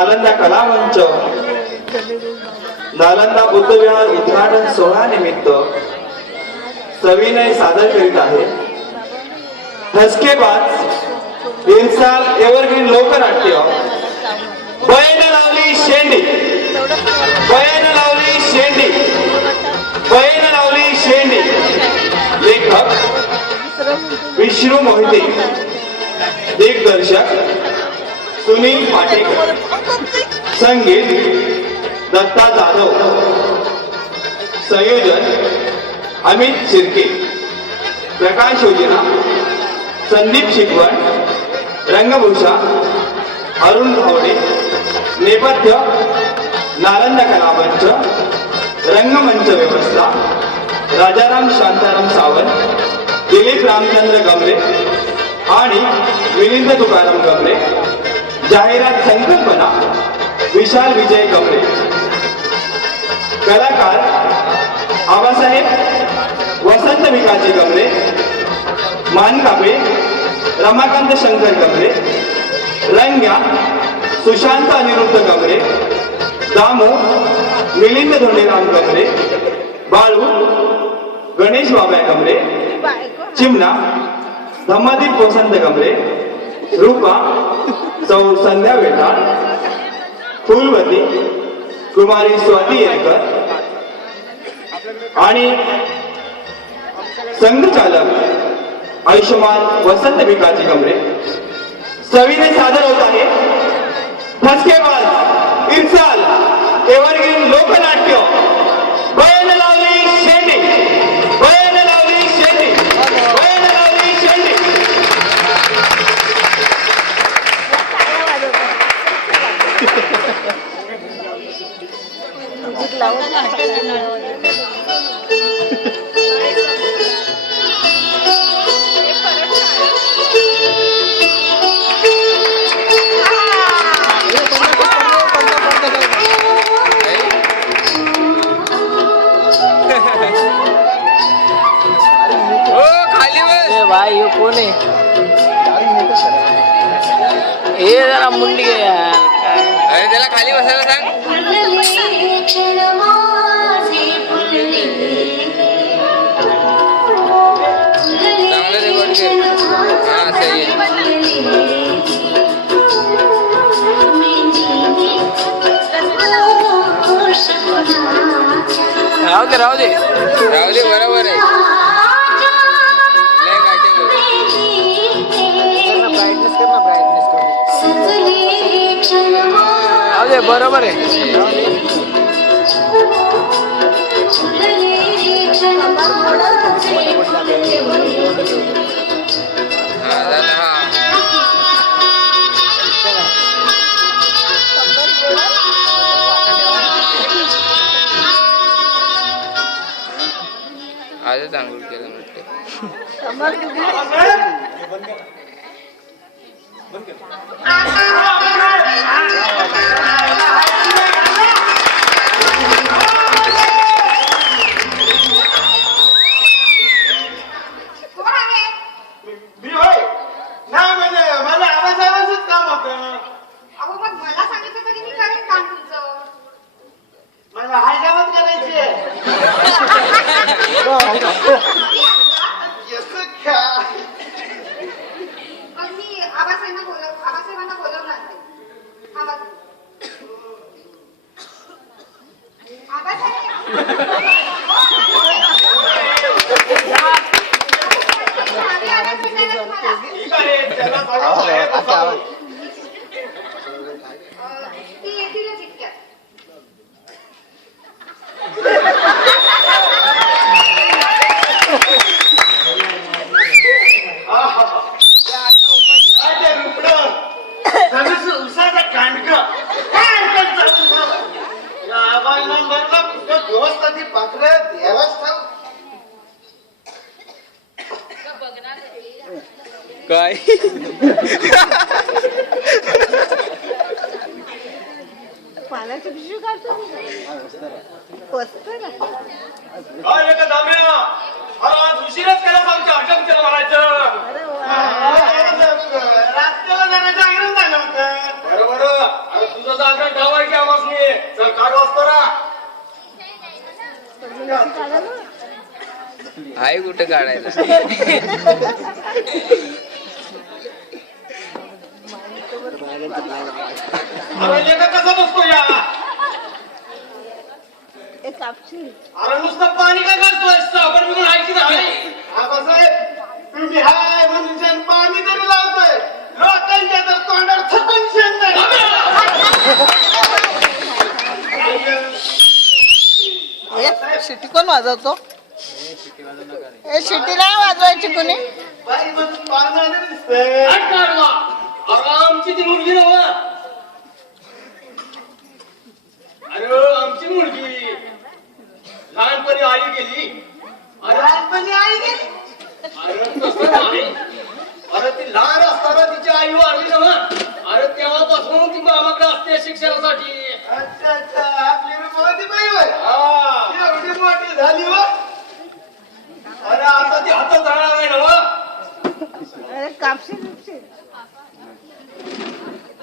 नालंदा कला मंच नालंदा बुद्धविहार उद्घाटन सोहळा निमित्त सविनय सादर करीत आहे ठसकेबाज इन्साल एव्हरग्रीन लोकनाट्य बयन लावली शेंडी बयन लावली शेंडी बयन लावली शेंडी। लेखक विष्णू मोहिते, दिग्दर्शक सुनील पाटेकर, संगीत दत्ता जाधव, संयोजन अमित शिर्के, प्रकाश योजना संदीप शिकवण, रंगभूषा अरुण धावडे, नेपथ्य नालंदा कला मंच, रंगमंच व्यवस्था राजाराम शांताराम सावंत, दिलीप रामचंद्र गमरे आणि मिलिंद तुकाराम गमरे। जाहिरात संकल्पना विशाल विजय गमरे। कलाकार आबासाहेब वसंत विकाजी गमरे, मानकापे रमाकांत शंकर गमरे, रंग्या सुशांत अनिरुद्ध गमरे, दामो मिलिंद धोंडेराम गमरे, बाळू गणेश बाबा गमरे, चिमणा धम्मदीप वसंत गमरे, रूपा सौ संध्या वेटाळ, फुलवती कुमारी स्वाती येळकर आणि संघचालक आयुष्यमान वसंत विकाजी गमरे। सविनय सादर होत आहे ठसकेबाज इन्साल एव्हरग्रीन लोकनाट्य बयन लावली शेंडी बयन लावली शेंडी बयन लावली शेंडी। भाई ये कौन है? ये जरा मुंडी है यार। अरे त्याला खाली बसायला सांग। चांगलं रेकॉर्ड कर। हां सही है। राहू दे बरोबर आहे। बरोबर आहे। आज चांगलं केलं म्हटलं। काय पाण्याची पिशवी काढतो काय का दाम्या आज उशीरच केला आमच्या अटक म्हणायचं रात्रीला जाण्याचं आग्रह झालं होतं। बरोबर तुझं जागा ठेवायची आवाजने चल काढ वाजता काढा ना. आहे कुठे काढायला अरे लेका कसा बसतो या ए कापशी. अरे नुसतं पाणी काय घालतोय साबण बिघून हायची नाही आबासाहेब तुम्ही हाय म्हणून पाणी तरी लावतोय लोकांच्या तर तोंडावर थकून शेण नाही शिटी कोण वाजवतो? ए शिटी नाही वाजवायची कोणी. बाई म्हणून पाहणार दिसतंय हट काढवा अरे आमची ती मुलगी नव अरे आमची मुलगी लहानपणी आई गेली अरे लहानपणी आई गेली अरे तसं नाही अरे ती लहान असताना तिची आई वारली ना अरे तेव्हापासून ती मामाकडे असते शिक्षणासाठी अच्छा अच्छा आपली रुपवती बाई होय हा. ती एवढी मोठी झाली हो अरे आता ती हातात राहणार नाही ना अरे कापशी बिपशी.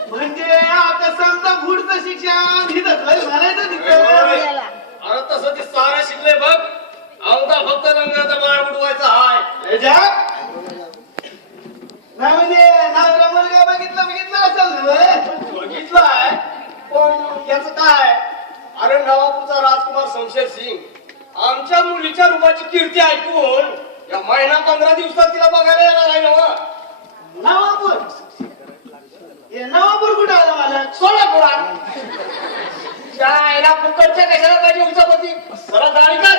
म्हणजे आता समजा पुढचं शिक्षण हिथं म्हणायचं तिथं याला. अरे तसं ते सारं शिकले बघ अवघा फक्त रंगाचा माळ उडवायचा हाय हे जा. नाही म्हणजे नवरा मुलगा बघितलं असेल ना होय? बघितलाय पण याच काय अरे नवापूरचा राजकुमार शमशेर सिंग आमच्या मुलीच्या रूपाची कीर्ती ऐकून या महिना 15 दिवसात तिला बघायला येणार आहे ना नवापूर हे नवापूर कुठं आलं मला सोलापुरात जायला फुकटच्या कशाला पाहिजे उचापती जरा गाडी कर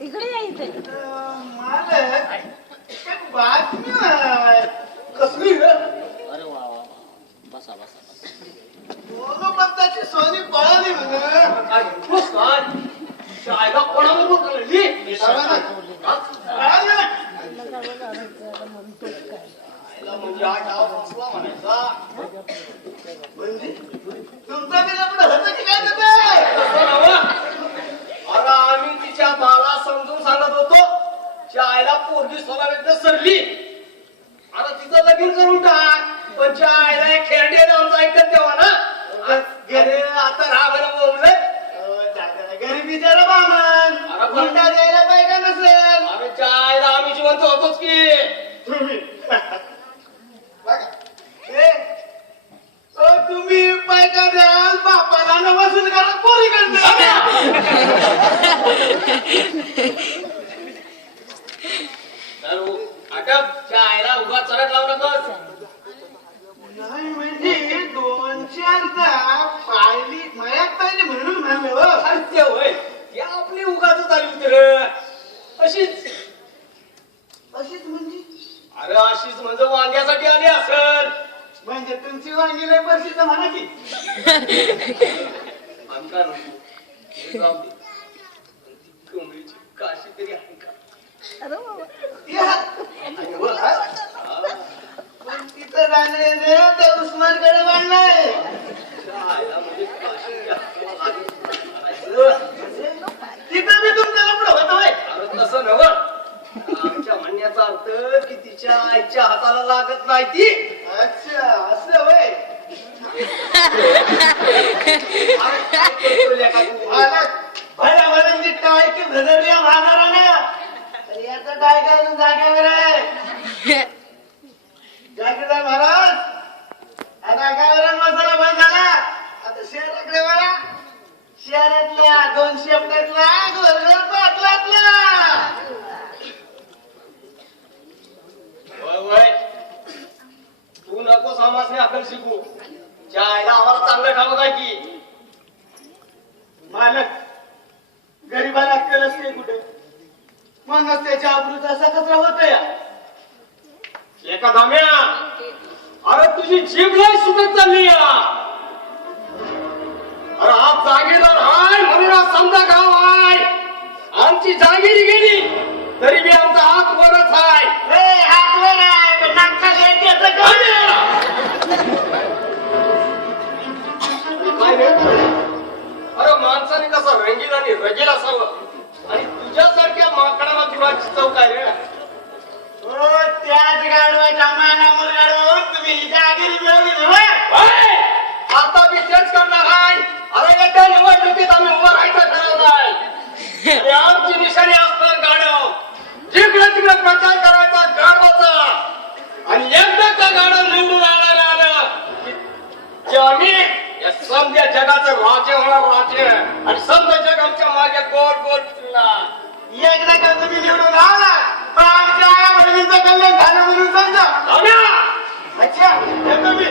इकडे या इथे. मालक एक बातमी आहे. कसली रे? गोलबंदाची सोनी पळाली म्हणून काय बोलतोस काय? जायला कोणाला बोलतोय? पळाली ना. म्हणजे हा डाव फसला म्हणायचा म्हणजे तुमचा बी लपड होतं की काय होतं? तसं नव्हं. अरे आम्ही तिच्या बाला समजून सांगत होतो आईला पोरगी सोलावेत सरली आता तिचं लगीन करून टाक पण आईला एक खेळडी आमचं ऐकत तेव्हा ना अरे आता राहायला बोलले घरी बिचारा बामन अरे पण- हुंडा द्यायला पाहिजे नसेल अरे आईला आम्ही जिवंत होतोच की तुम्ही बघा. ए, ओ, तुम्ही पैका द्याल बापाला न वसूल करा पोरीकडनं अटक आईला उभा चढत लावू नकोस नाही म्हणजे 2-4दा पाहिली मयात पाहिजे म्हणून म्हणलं हो. अरे ते होय ती आपली उगाच आली होती रे अशीच अशीच म्हणजे अरे अशीच म्हणजे वांग्यासाठी आली असल म्हणजे तुमची वांगी लय प्रसिद्ध म्हणा की आम्ही काय म्हणतो जाऊ दे. ती कमळीची काशी तरी आहे का अरे बाबा. या. आणि हो, हा. पण तिथं जाणे त्या उस्मानकडे वाढलाय आईला म्हणजे काशी घ्यावं लागेल. तिथं मी तुमचं लपड होतं होय. अरे तसं नव्हं आमच्या म्हणण्याचा अर्थ की तिच्या आईच्या हाताला लागत नाही ती अच्छा असं होय अरे काय करतो लेका तू? भल्या भल्यांची टाय की भदरल्या भागारा ना याचा टाय करून जागेवर आहे जागेदार महाराज आता काय मसाला बंद झाला आता शहराकडे वळा शहरातल्या 2 शेपटातला गोरगोर पाटलातला होय होय तू नको समाजने अकल शिकू ज्या आईला आम्हाला चांगलं ठाऊक आहे की मालक गरीबाला अक्कल असते कुठे मग त्याच्या अब्रूचा असा कचरा होत या एका दाम्या अरे तुझी जीभ लय सुटत चालली या अरे हा जागीरदार हाय म्हणून हा समजा गाव हाय आमची जागीर गेली तरी बी आमचा हात वरच हाय हात वर आहे पण नाका घ्यायचं काय रे? अरे माणसाने कसं रंगील आणि रगील असावं आणि तुझ्यासारख्या माकडाला गुराची चव काय रे हो त्याच गाडवाच्या माना मुरगाड जहागिरी मिळवली नव्हे. होय. आता मी तेच करणार आहे. अरे येत्या निवडणुकीत आम्ही उभं राहायचं ठरवलं आहे. आणि आमची निशाणी असणार गाढव. जिकडे तिकडे प्रचार करायचा गाढवाचा. आणि एकदा का गाढव निवडून आलं की आम्ही या समजा जगाचं राजे होणार राजे. आणि समजा जग आमच्या मागे गोल गोल फिरणार. एकदा का तुम्ही निवडून आला तर आमच्या आया बहिणींचं कल्याण झालं म्हणून समजा. जाऊ द्या. अच्छा येतो मी.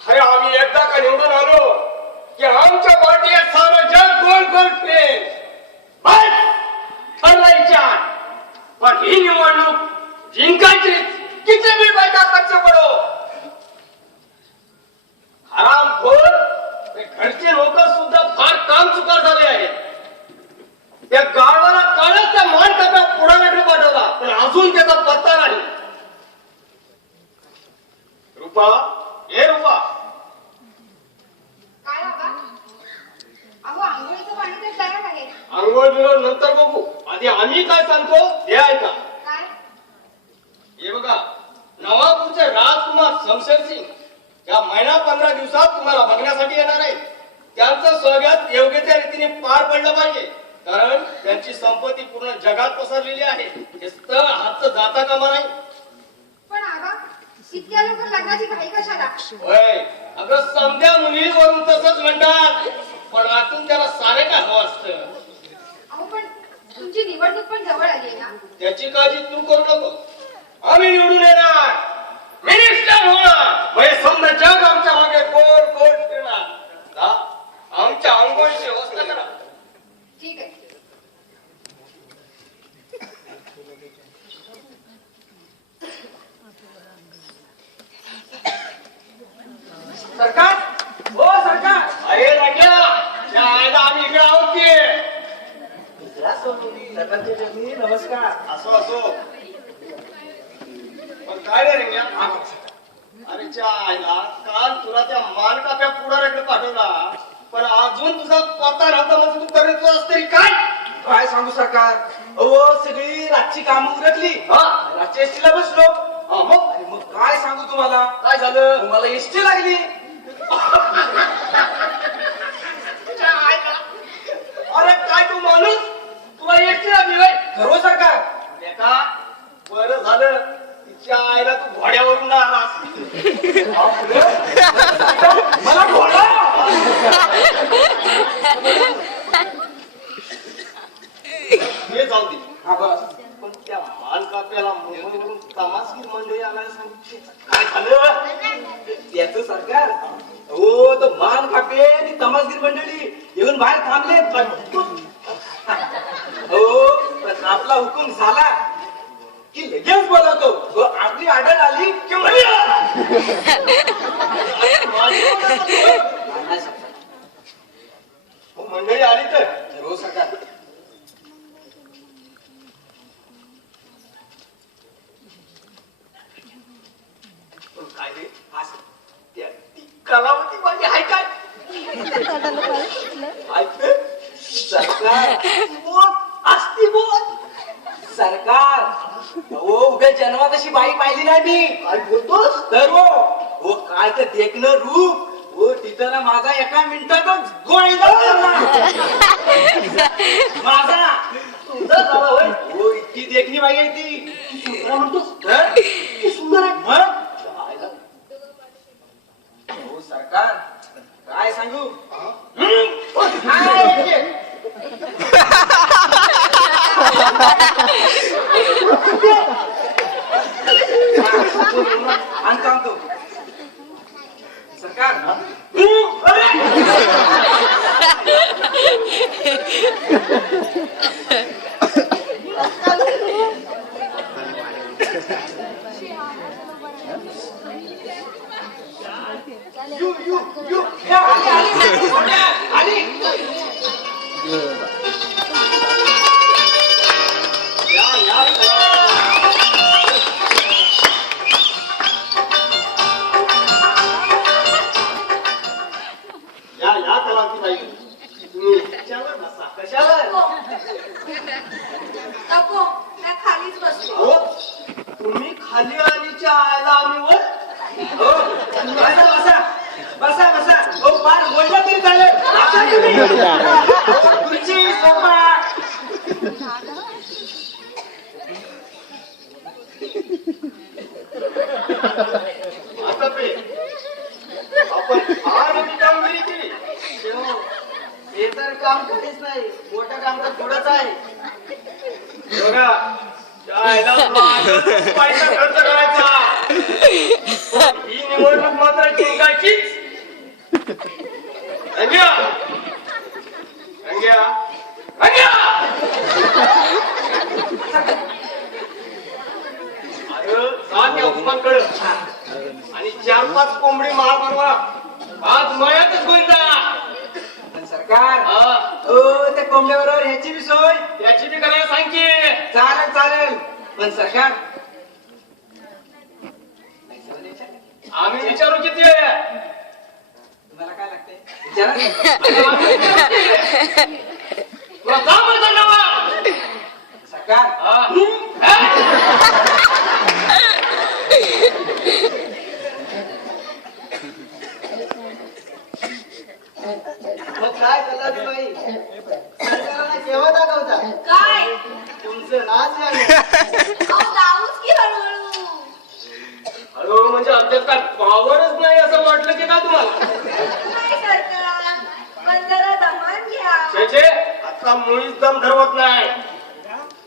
अरे आम्ही एकदा का निवडून आलो की आमच्या पार्टीत सारं जग गोल गोल फिरेल. बस ठरवायच्या. पण ही निवडणूक जिंकायची किती बी पैसा खर्च पडो. हरामखोर ते घरचे लोक सुद्धा फार काम चुकार झाले आहेत. त्या गावाला काळच त्या मान काप्यात पुढाऱ्याकडे पाठवला पण अजून त्याचा पत्ता नाही. रूपा हे रूपा काय बाबा? अहो आंघोळीचं पाणी तर तयार आहे. आंघोळ बिघोळ नंतर बघू. आधी आम्ही काय सांगतो हे ऐका. काय? हे बघा नवापूरचे राजकुमार शमशेर सिंग या महिना 15 दिवसात तुम्हाला बघण्यासाठी येणार आहेत. त्यांचं स्वागत योग्य त्या रीतीने पार पडलं पाहिजे. कारण त्यांची संपत्ती पूर्ण जगात पसरलेली आहे. हे स्थळ हातचं जाता कामा नाही. पण आबा इतक्या लवकर लग्नाची घाई कशाला? होय अगं समध्या मुलीवरून तसंच म्हणतात. पण आतून त्याला सारे काय हवं असतं. अहो पण तुमची निवडणूक पण जवळ आली आहे ना. त्याची काळजी तू करू नको. आम्ही निवडून येणार. मिनिस्टर होणार. म्हणजे समजा जग आमच्या मागे गोल गोल फिरणार. जा, आमच्या अंघोळीची व्यवस्था करा. ठीक आहे. सरकार हो सरकार. अरे रंग्या त्या आयला आम्ही इकडे आहोत की. नमस्कार. असो असो. पण काय रे रंग्या. अरे त्या आयला काल तुला त्या मानकाप्या पुढाऱ्याकडे पाठवला पण अजून तुझा पत्ता नव्हता. म्हणजे तू करत असतरी काय काय सांगू सरकार. अहो सगळी रातची कामं उरकली. रातची एसटीला बसलो. मग आणि मग काय सांगू तुम्हाला. काय झालं. मला एसटी लागली. अरे काय तू माणूस तुला एकटी लागली होय. खरं सरकार. लेका बरं झालं तिच्या आईला तू घोड्यावरून आलास. मला घोडा. हे जाऊ दे. हा बस. पण त्या मानकाप्याला मुंबईवरून तमासगीर मंडळी आणायला सांगितलं. काय झालं. त्याचं सरकार. हो तो मान खापे आणि तमासगीर मंडळी येऊन बाहेर थांबले. हो पण आपला हुकूम झाला की लगेच बोलवतो. हो, आपली ऑर्डर आली की मंडळी आली तर हो सरकार. पण काय रे असं त्या ती कलावती माझी आहे काय. ऐक सरकार. बोल असती बोल. सरकार हो उभ्या जन्मात अशी बाई पाहिली नाही मी. काय बोलतोस. तर हो काय तर देखणं रूप. हो तिथं ना माझा एका मिनिटातच गोळीला माझा तुझा झाला होय. हो इतकी देखणी बाई आहे ती. सुंदर म्हणतोस. तर किती सुंदर आहे. मग हो सरकार काय सांगू. आणतो आणतो सरकार. या कलावती बाई तुम्ही त्याच्यावर बसा. कशावर. नको मी खालीच बसते हो तुम्ही खाली आलीच्या आयला आम्ही वर हो बसा बसा बसा बसा हो फार बोलला तरी चालेल बसा तुम्ही. खुर्ची सोफा आता पे आपण फार मोठी कामगिरी केली हे तर काम कधीच नाही मोठं काम तर थोडंच आहे बघा त्याला माझं पैसा खर्च करायचा ही निवडणूक मात्र जिंकायचीच अंग्या अंग्या अंग्या अरे जा त्या उस्मानकडे आणि 4-5 कोंबडी माळ बनवा आज मयातच गोविंदा पण सरकार हा हो त्या कोंबड्याबरोबर ह्याची बी सोय याची बी करायला सांग की चालेल चालेल पण सरकार आम्ही विचारू किती आहे तुम्हाला काय लागतंय विचारा तुला जा माझा नावा सरकार मग काय कला बाई सरकारला केव्हा दाखवता काय तुमचं नाच झालं अहो जाऊच की हळूहळू हळूहळू म्हणजे आमच्यात काय पावरच नाही असं वाटलं की का तुम्हाला काय सरकार पण जरा दमान घ्या छे आता मुळीच दम धरवत नाही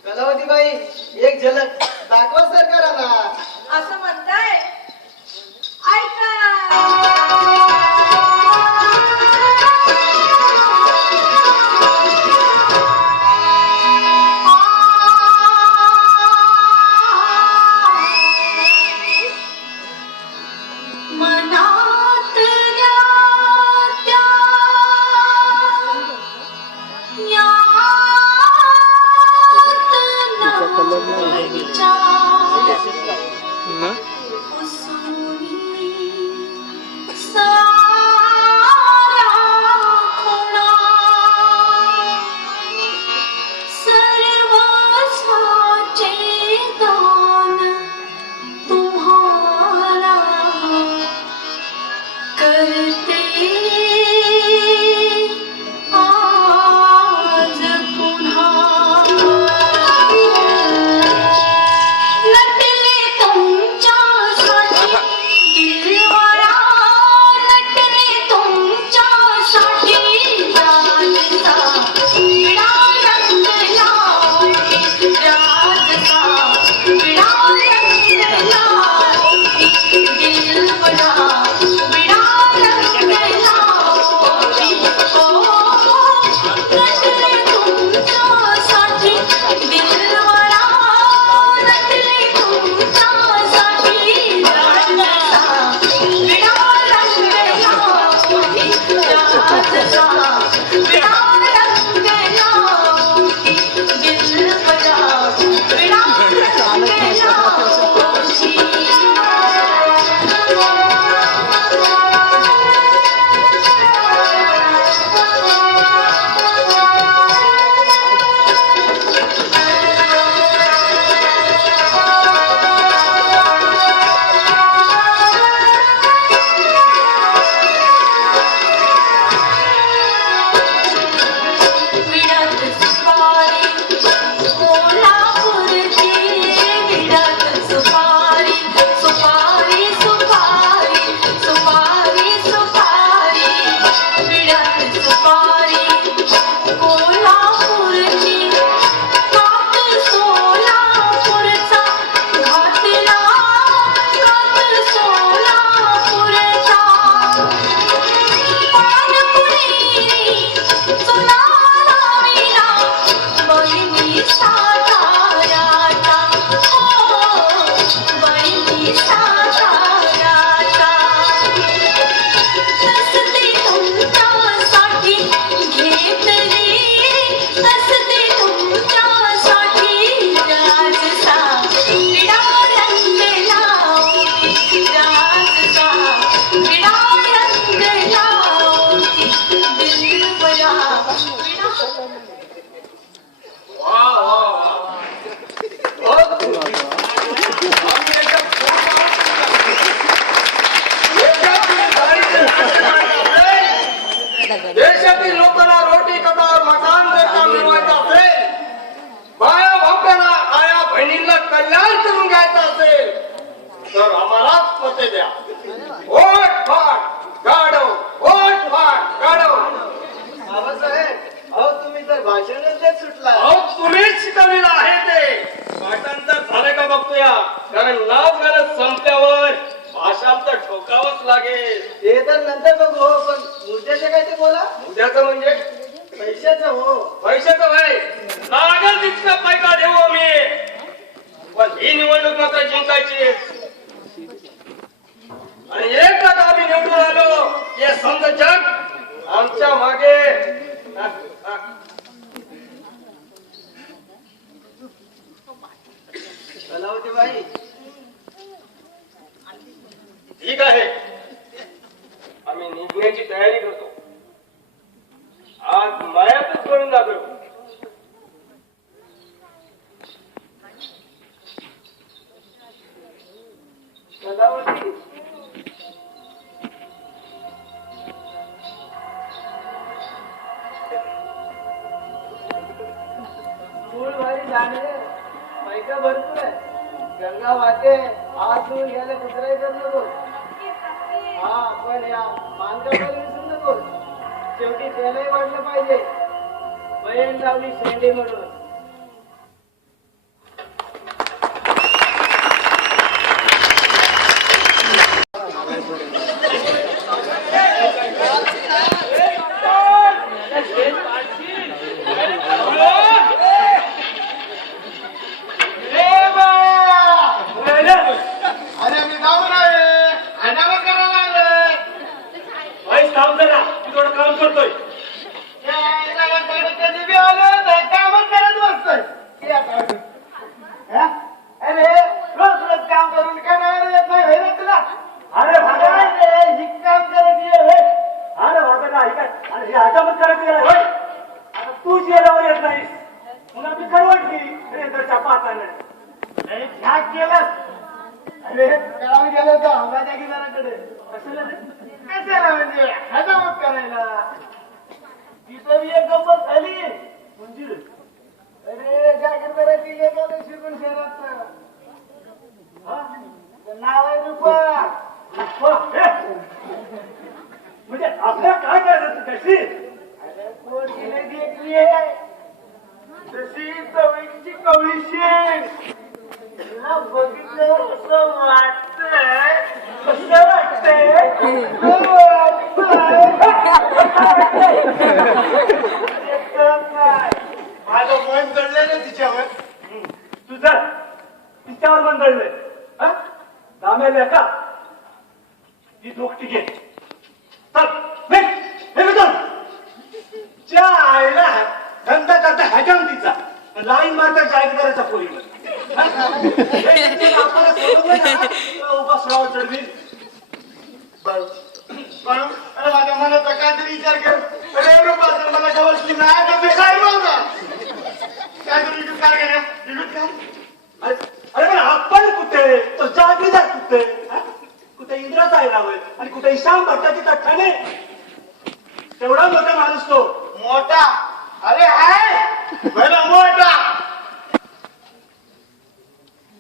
कलावती बाई एक झलक दाखवा सरकाराला असं म्हणताय ऐका मनात असते ते द्या. ओट फाट गाडव, ओट फाट गाडव. बाबासाहेब अहो तुम्ही तर भाषणच देत सुटला. अहो तुम्हीच शिकवलेलं आहे ते. पाठांतर झालं का बघतोया, कारण नाच गाणं संपल्यावर भाषांतर ठोकावंच लागेल. ते तर नंतर बघू हो, पण मुद्द्याचं काय ते बोला. उद्याचं म्हणजे पैशाचं हो. पैशाचं भाई लागेल तितका पैका देऊ आम्ही, पण ही निवडणूक मात्र जिंकायची. आणि एकदा का आम्ही निवडून आलो हे समज जग आमच्या मागे. कलावती बाई ठीक आहे, आम्ही निघण्याची तयारी करतो. आज मायातच करून दाखवू. कलावती फूल भारी जाणे पैका भरपूर आहे. गंगा वाटे हात धुवून घ्यायला कुत्रायचं नको. हा पण या मानकाला विसरू नको. शेवटी त्यालाही वाटलं पाहिजे बहीण लावली शेंडी म्हणून. अरे मी जाऊन आहे अनावर करायला लागलोय. वाईस काम करा, मी थोडं काम करतोय. कधी बी आलो तर कामच करत बसतोय. अरे रोज रोज काम करून काय येत नाही होय रे तुला. अरे भागा, ही काम करत ये होय. अरे भागा ऐका, अरे हे अजामत करायचं गेलं होय. आता तूच येण्यावर येत नाहीस, मग आपली करवट घे रेंद्रच्या पाताने. ह्या केलं. अरे गावात गेलो तर हवाच्या किनाऱ्याकडे कशाला रे? कशाला म्हणजे हजामत करायला. तिथं एक गंमत झाली. म्हणजे अरे जागीरदाराची गेलो शिकून शहरात नाव आहे रुपा. म्हणजे आपल्या काय करायचं कशी? अरे पोरगीने घेतली आहे जशी चवळीची कवळीशी. तुला बघितल्यावर असं वाटतंय. कसं वाटतंय? माझं मन चढलं ना तिच्यावर. तुझं तिच्यावर मंदळलंय. दामेल का ही दोघटी घे. चल निघ, निघ चल. च्या आईला धंदा करता ह्याच्यावर तिचा लाईन मारता जाहीर करायचा पोरीवर. उभा सराव चढवी. अरे माझ्या मनाचा काहीतरी विचार कर. अरे रुपा तर मला गवसली नाही तर ते काय बोलता. काय तरी विकत काय करा विकत काय. अरे पण आपण कुठे, तो जागीदार कुठे? कुठे इंद्राचा आहे नाव आणि कुठे ईशान भट्टाची तठ्ठाने. तेवढा मोठा माणूस तो. मोठा अरे हाय बरं मोठा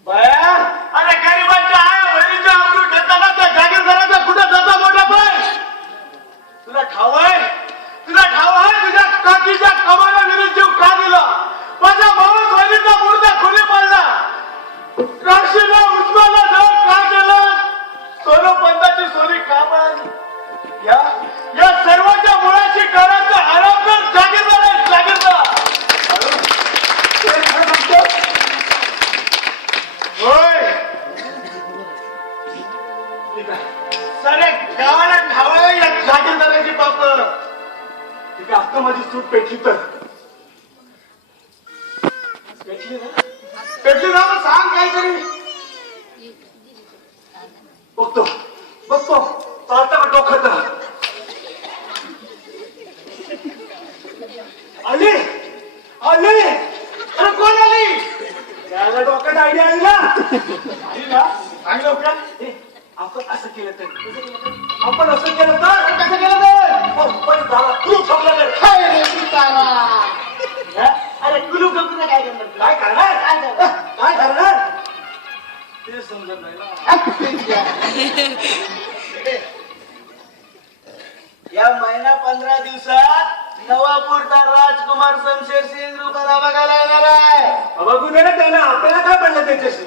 बया. अरे गरीबांच्या आहे बहिणीच्या अमृत घेताना त्या जागीरदाराचा कुठं जाता मोठा पण. तुला ठाव आहे, तुला ठाव आहे तुझ्या काकीच्या कमाला विरुद्ध जीव का दिला. माझ्या भाऊ बहिणीचा मुर्दा खोली पडला. काशीला उस्माला जाऊन का केलं. सोनोपंताची सोनी का पळाली. या सर्वांच्या मुळाची कारांचा आरामदार जागीरदार आहे जागीरदार. होय सारे गावाला ठाव आहे या जागीरदाराची बाप. तिथे आता माझी सूट पेटली तर पेटली ना मग सांग काहीतरी. बघतो बघतो चालता का डोखत. आली आली. अरे कोण आली. त्याला डोक्यात आयडिया आली ना. आली ना सांगलो का. आपण असं केलं तर, आपण असं केलं तर कसं केलं तर पण झाला तू ठेवलं तर काय रे सीतारा. अरे कुलू कपूर काय करणार. काय करणार. काय करणार. ते समजत नाही ना. या महिना 15 दिवसात नवापूरचा राजकुमार शमशेर सिंग रुपाला बघायला येणार आहे. बघू दे ना त्यांना, आपल्याला काय पडलं त्यांच्याशी.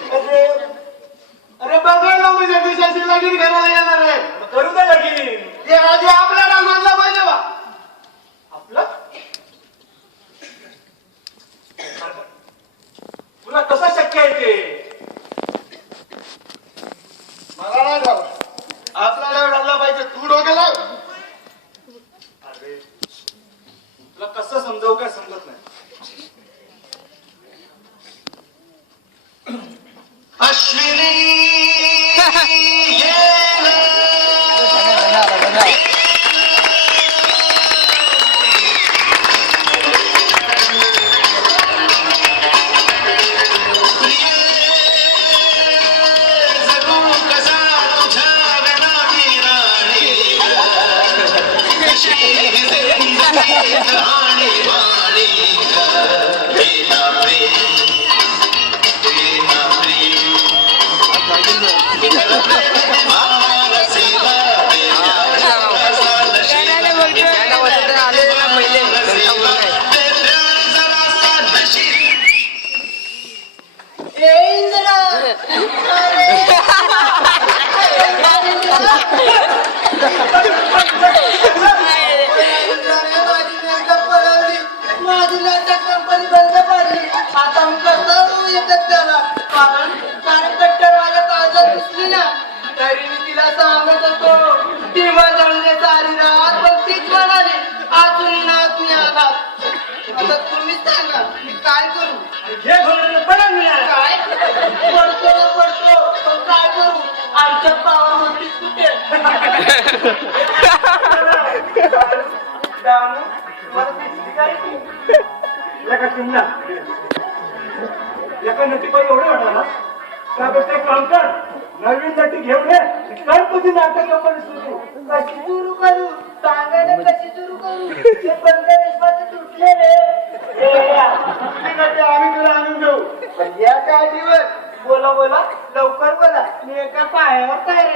अरे बघायला म्हणजे दिवसाशी लगीन करायला येणार आहे. करू दे लगीन. ते आधी आपल्याला मानला पाहिजे बा. आपलं तुला कसं शक्य आहे ते. मला नाही ठाऊक. आपल्याला ढालला पाहिजे. तू डोक्याला अरे तुला कसं समजावू काय समजत नाही. माझी नाटक कंपनी बंद पडली. आता मी कसं येतात त्याला. कारण कट्टर माझ्या काळजात दिसली ना. तरी मी तिला सांगत होतो ती माझ्या सारी रात पण तीच म्हणाली अजून ना तुम्ही आलात. आता तुम्हीच सांगा मी काय करू. घे घोडे पडा मिळाला. काय पडतो पण काय करू. आमच्या पावर मोठी कुठे. दामू, मला दिसली काय ती? एका चिमणा एका नटी पाहिजे एवढं वाटला. त्यापेक्षा एक काम कर, नवीन नटी घेऊन ये. कर तुझी नाटक कंपनी सुरू. कशी सुरू करू. सांगा ना कशी सुरू करू. ते बंद रेशमाचे तुटलेले. आम्ही तुला आणून देऊ. पण या काठीवर बोला लवकर बोला. मी एका पायावर तयार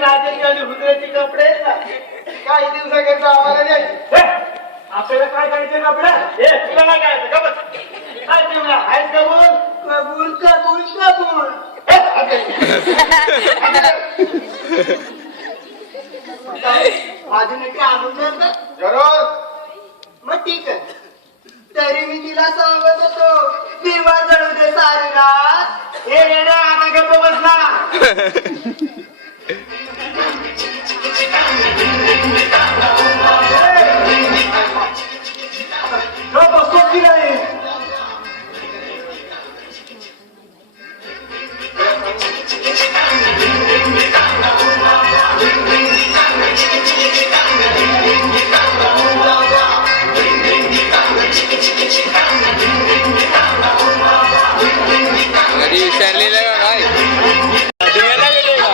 राजाची आणि हुजऱ्याची कपडे आहेत ना. काही दिवसाकरता आम्हाला द्यायचे. आपल्याला काय करायचं ना आपल्या. तुला काय करायचं का बस. काय तेवढा आहेस कबूल कबूल. माझी नक्की आणून देणार का? जरूर. मग ठीक आहे. तरी मी तिला सांगत होतो दिवा जळू दे सारी रात. हे रेड्या आता गप्प बसला. बसतो की नाही. घरी विचारलेलं का काय दिवायला गेले का.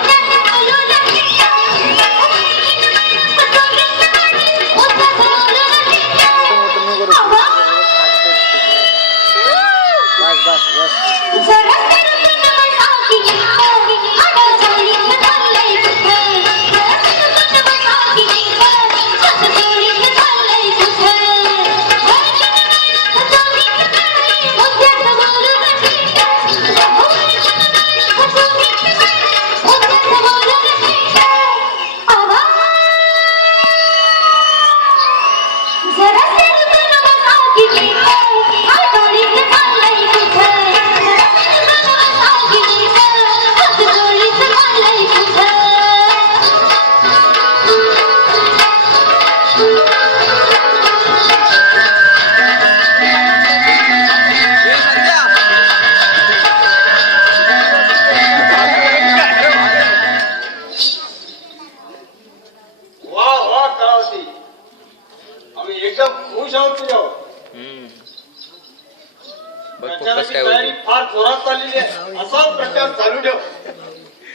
तयारी फार जोरात चाललेली आहे. असाच प्रचार चालू ठेव.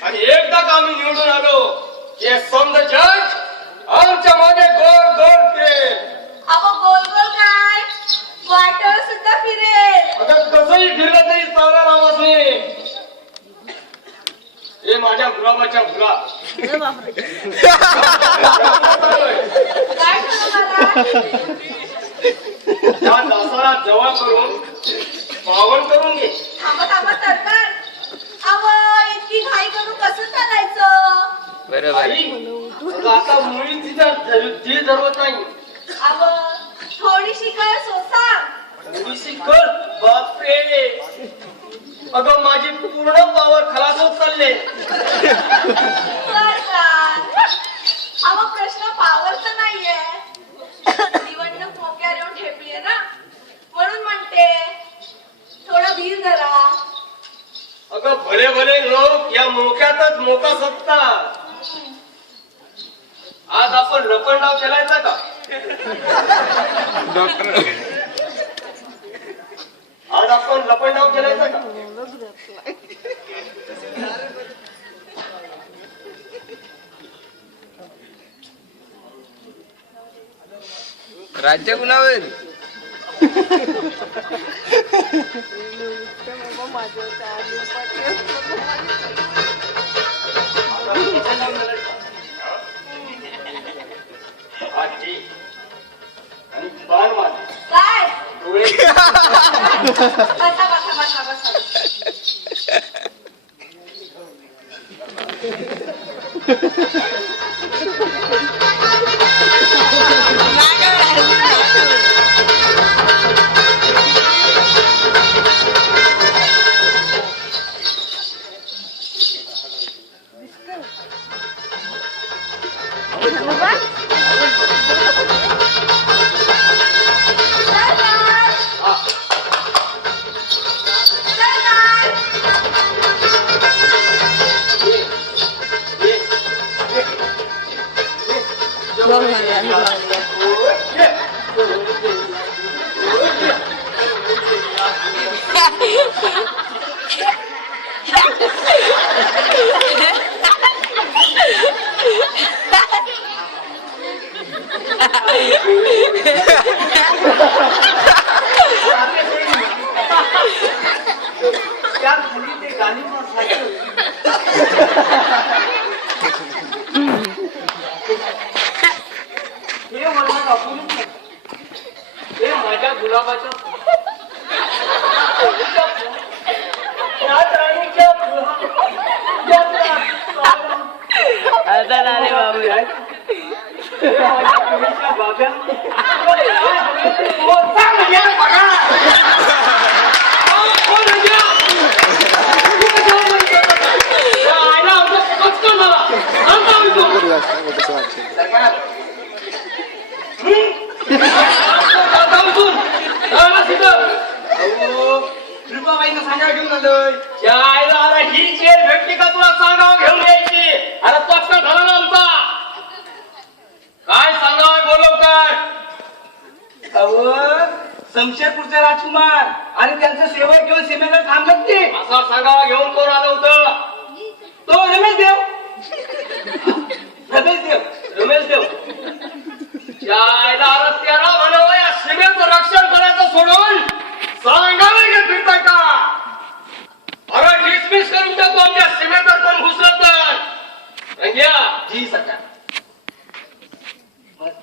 आणि एकदा का आम्ही निवडून आलो हे समज जग आमच्या मागे गोल गोल फिरेल. गोल गोल काय वाटळ सुद्धा माझ्या गुलाबाच्या फुला अरे बापरे. काय झालं मला? त्या दासाला जवळ करून पावन करून घे. थांबा थांबा सरकार. अव इतकी घाई करून कसं चालायचं? बरोबर आई, अगं आता मुळी तिचा जी जरवत नाही. अव थोडीशी कळ सोसा. मुळीशी कर बापरे. अगं माझी पूर्ण पावर खलास होत चालले. सरकार अव प्रश्न पावरचा नाहीये. निवडणूक मोक्यावर येऊन ठेपलीये ना, म्हणून म्हणते थोडा धीर धरा. अगं भले भले लोक या मोक्यातच मोका सत्तात. आज आपण लपंडाव खेळायचा का? आज आपण लपंडाव खेळायचा का? राज्य कुणावर आजी आणि बाण मार काय डोळे बसा बसा बसा बसा. त्या खाली ते गाणी मारायचं. हे मला आपण हे माझ्या गुलाबाच्या आता आले बाबू कृपाबाईंना सांगा घेऊन आलोय. ही चेर भेटली का तुला सांगावं घेऊन यायची. अरे पक्का झाला ना आमचा. काय सांगावं बोलव काय. शमशेरपूरचे राजकुमार आणि त्यांचं सेवक घेऊन सीमेवर थांबत ते. असा सांगावा घेऊन कोण आलं होतं. तो रमेश देव. रमेश देव. रमेश देव त्याला त्याला म्हणावं या सीमेचं रक्षण करायचं सोडून सांगावे घेत फिरताय का. अरे डिसमिस करून टाकू आमच्या सीमेवर कोण घुसलं तर. रंग्या जी सध्या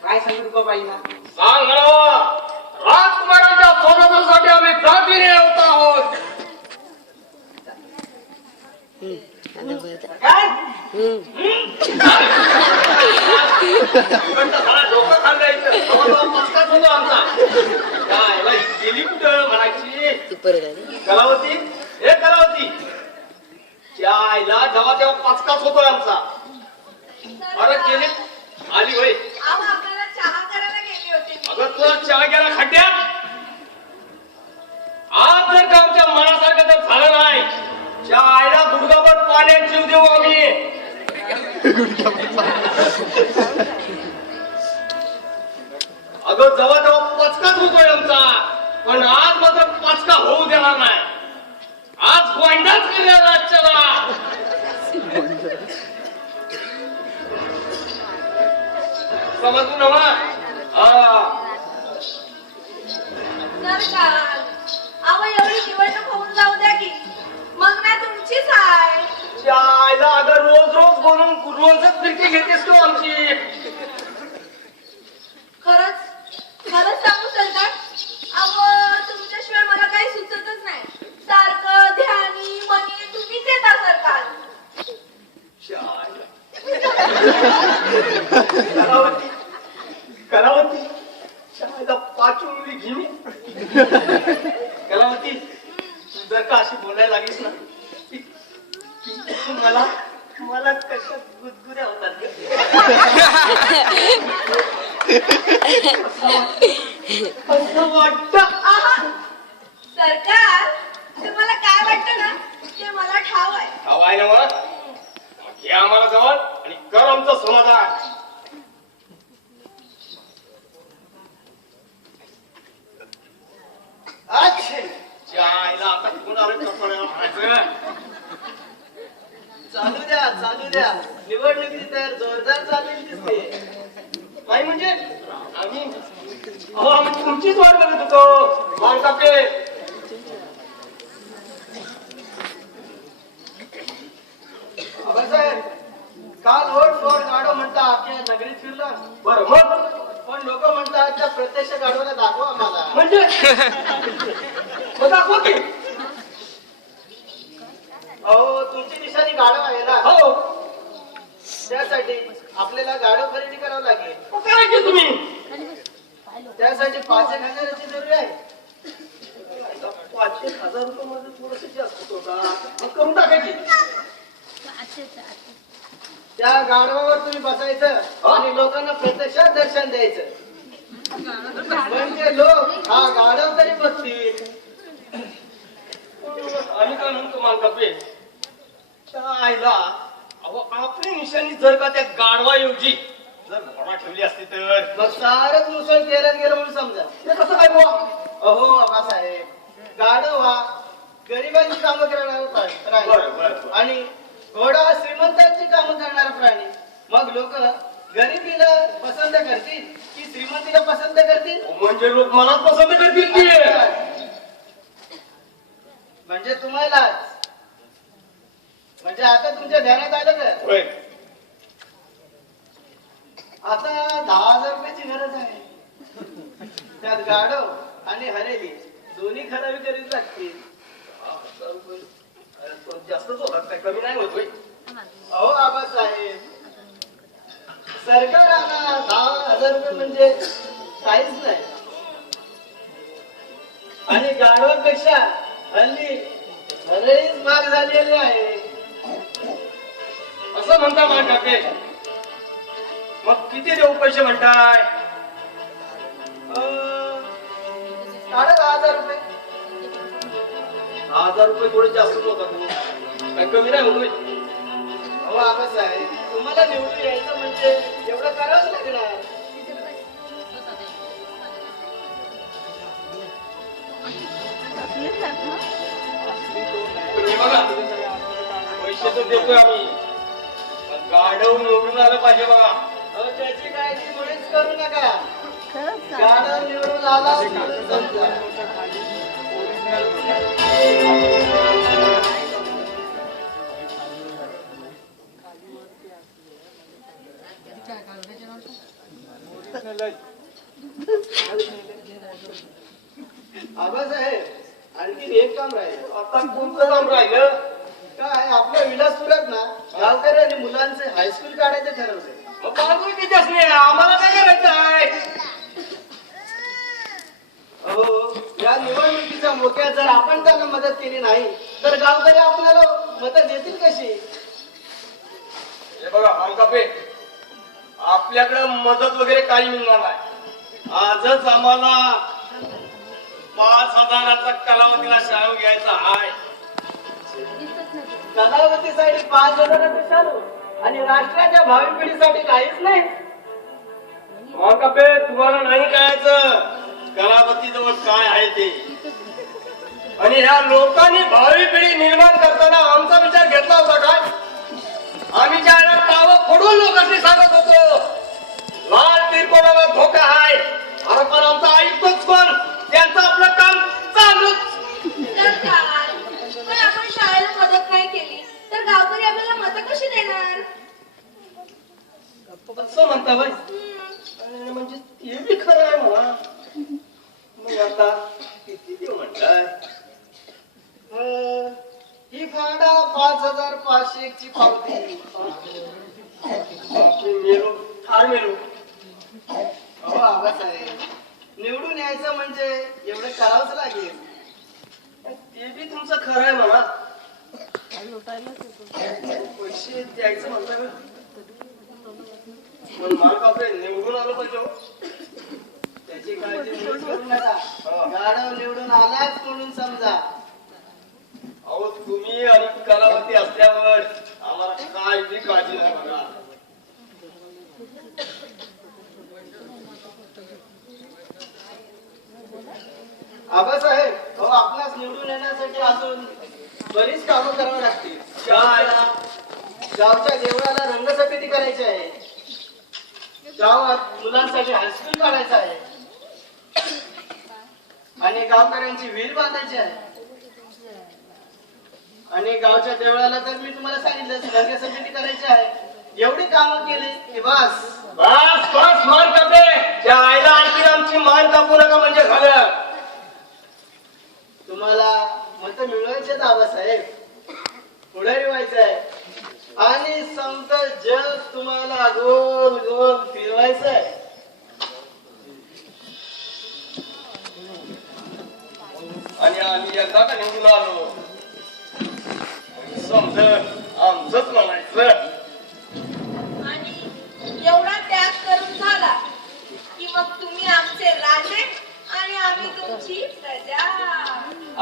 काय सांगू कृपाबाईंना. सांग म्हणावं राजकुमारांच्या स्वागतासाठी आम्ही दागिने होत आहोत. काय साला डोकं खाल्लायचं जवळजवळ पचकाच होतो आमचा. काय बाई, गेली कुठं म्हणायची. कलावती हे कलावती त्या आईला जेव्हा तेव्हा पचकाच होतोय आमचा. अरे गेली आली होय. अहो आपल्याला चहा करायला गेली होती मी. अगं तुला चहा गेला खड्ड्यात. आज जर का आमच्या मनासारखं जर झालं नाही त्या आईला गुडघाभर पाण्यात जीव देऊ आम्ही. अगं जेव्हा तेव्हा पचकाच होतोय आमचा. पण आज मात्र पचका होऊ देणार नाही. आज गोंडाच केला राज्याला. समजू नवा. सरकार अहो एवढी निवडणूक होऊन जाऊ द्या की मग ना तुमचीच आहे. शाळेला अगं रोज रोज बोलून रोजच फिरकी घेतेस तू आमची. खरंच सांगू सरकार, अहो तुमच्याशिवाय मला काही सुचतच नाही. सारखं ध्यानी मनी तुम्हीच येता सरकार. कलावती कलावती शाळेला 5 मुली घे मी. कलावती तू जर का अशी बोलायला लागलीस ना की मला मला कशा गुदगुद्या होतात ग. असं वाटतं. आहा, सरकार तुम्हाला काय वाटतं ना ते मला ठाव आहे. हवाय ना मग घे आम्हाला जवळ आणि कर आमचं समाधान. अच्छा. जायला आता कोण आलं कपड्याला म्हणायचं. चालू द्या निवडणुकीची तयार जोरदार चाललेली दिसते. नाही म्हणजे आम्ही तुमचीच वाट बघत होतो माणसापे. बाबासाहेब काल वोट फॉर गाडो म्हणता अख्ख्या नगरीत फिरला. बरं मग पण लोक म्हणतात त्या प्रत्यक्ष गाडवाला दाखवा आम्हाला. म्हणजे मग दाखवा की. अहो तुमची निशाणी गाडव आहे ना, हो त्यासाठी आपल्याला गाडव खरेदी करावं लागेल. मग करायची तुम्ही. त्यासाठी 5,000ची जरूर आहे. 5,000 रुपये मध्ये थोडस जास्त होता. मग करून टाकायची. त्या गाडवावर तुम्ही बसायचं आणि लोकांना प्रत्यक्षात दर्शन द्यायचं. म्हणजे लोक हा गाडव तरी बसतील. आम्ही काय म्हणतो मानकापे आईला अहो आपली निशाणी जर का त्या गाढवाऐवजी जर घोडा ठेवली असती तर मग सारच मुसळ केल्यात गेलं म्हणून समजा. ते कसं काय बुवा. अहो आबासाहेब गाडव हा गरिबांची कामं करणारा प्राणी बरं, बरं. आणि घोडा हा श्रीमंतांची कामं करणारा प्राणी. मग लोक गरिबीला पसंत करतील की श्रीमंतीला पसंत करतील? म्हणजे लोक मनात पसंत करतील की. म्हणजे तुम्हालाच. म्हणजे आता तुमच्या ध्यानात आलं का होय. आता 10,000 रुपयाची गरज आहे. त्यात गाढव आणि हरेली दोन्ही खराबी करीत लागतील. 10,000 रुपये अरे, जास्तच होतात काय कमी नाही होत होय. अहो आबासाहेब सरकार आता 10,000 रुपये म्हणजे काहीच नाही. आणि गाढवापेक्षा हल्ली हरेलीच महाग झालेली आहे. असं म्हणता मानकापे. मग किती देऊ पैसे म्हणताय. 10,000 रुपये. 10,000 रुपये थोडे जास्तच होतात. काय कमी नाही होत होय. अहो आबासाहेब तुम्हाला निवडून यायचं म्हणजे एवढं करावंच लागणार. हे बघा पैसे तर देतोय आम्ही पण गाढव निवडून आलं पाहिजे बघा. अहो त्याची काळजी मुळीच करू नका. खरंच सांग. गाढव निवडून आला समजा. आबासाहेब आणखीन एक काम राहिलं. आता कोणतं काम राहिलं. काय आपल्या विलासपुरात ना गावकऱ्यांनी मुलांचे हायस्कूल काढायचं ठरवलंय. मग बांधू किती असणे आम्हाला काय करायचं आहे. अहो या निवडणुकीच्या मोक्यात जर आपण त्यांना मदत केली नाही तर गावकरी आपल्याला मदत देतील कशी? हे बघा मानकापे आपल्याकडे मदत वगैरे काही मिळणार नाही. आजच आम्हाला 5,000चा कलावतीला शाळू घ्यायचा आहे. कलावतीसाठी 5,000 चालू आणि राष्ट्राच्या भावी पिढीसाठी काहीच नाही. मानकापे तुम्हाला नाही कळायचं कलावती जवळ काय आहे ते. आणि ह्या लोकांनी भावी पिढी निर्माण करताना आमचा विचार घेतला होता काय. आम्ही ज्याला टाव फोडून लोकांनी सांगत होतो लाल तिरकोणाला धोका आहे. अरे पण आमचा ऐकतोच कोण. त्यांचं आपलं काम चालूच. तर काय पण आपण शाळेला मदत नाही केली तर गावकरी आपल्या आता किती देऊ म्हणताय? ही फाडा 5501 ची पावती. बापरे, मेलो ठार मेलो. अहो आबासाहेब, निवडून यायचं म्हणजे एवढं करावंच लागेल. ते बी तुमचं खरं आहे म्हणा. लुटायलाच येतो. पैसे द्यायचं म्हणता का? पण मा बापरे, निवडून आलो पाहिजे हो. त्याची काळजी तुम्हीच करू नका. गाढव निवडून आलाच म्हणून समजा. अहो तुम्ही आणि कलावती असल्यावर आम्हाला काय बी काळजी नाही बघा. आबासाहेब, अहो आपणास निवडून येण्यासाठी अजून बरीच कामं करावी लागतील. गावच्या देवळाला रंगसफेदी करायची आहे. गावात मुलांसाठी हायस्कूल काढायचं आहे आणि गावकऱ्यांची विहीर बांधायची आहे. आणि गावच्या देवळाला तर मी तुम्हाला सांगितलं रंगसफेदी करायची आहे. एवढी कामं केली की बस. बस बस मान कापे. त्या आईला आणखी आमची मान कापू नका म्हणजे झालं. तुम्हाला मत मिळवायचे आबासाहेब, पुढारी व्हायचं आहे आणि समजा जग तुम्हाला गोल गोल फिरवायचं आहे. आणि आम्ही एकदा का निवडून आलो समजत आमचंच म्हणायचं. आणि एवढा त्याग करून झाला की मग तुम्ही आमचे राजे आणि आम्ही तुमची प्रजा.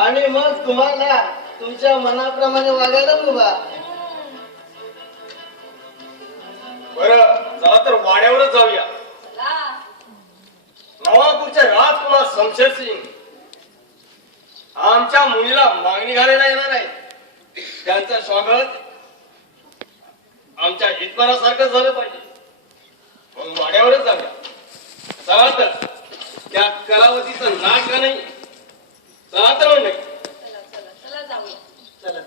आणि मग तुम्हाला तुमच्या मनाप्रमाणे वागायला मुभा. बरं चला तर वाड्यावरच जाऊया. चला. नवापूरचे राजकुमार शमशेर सिंग आमच्या मुलीला मागणी घालायला येणार आहे. त्यांचं स्वागत आमच्या हितमानासारखं झालं पाहिजे. म्हणून वाड्यावरच जाऊया. चला तर त्या कलावतीचं नाक का नाही. चला तर म्हणजे चला चला चला जाऊया. चला.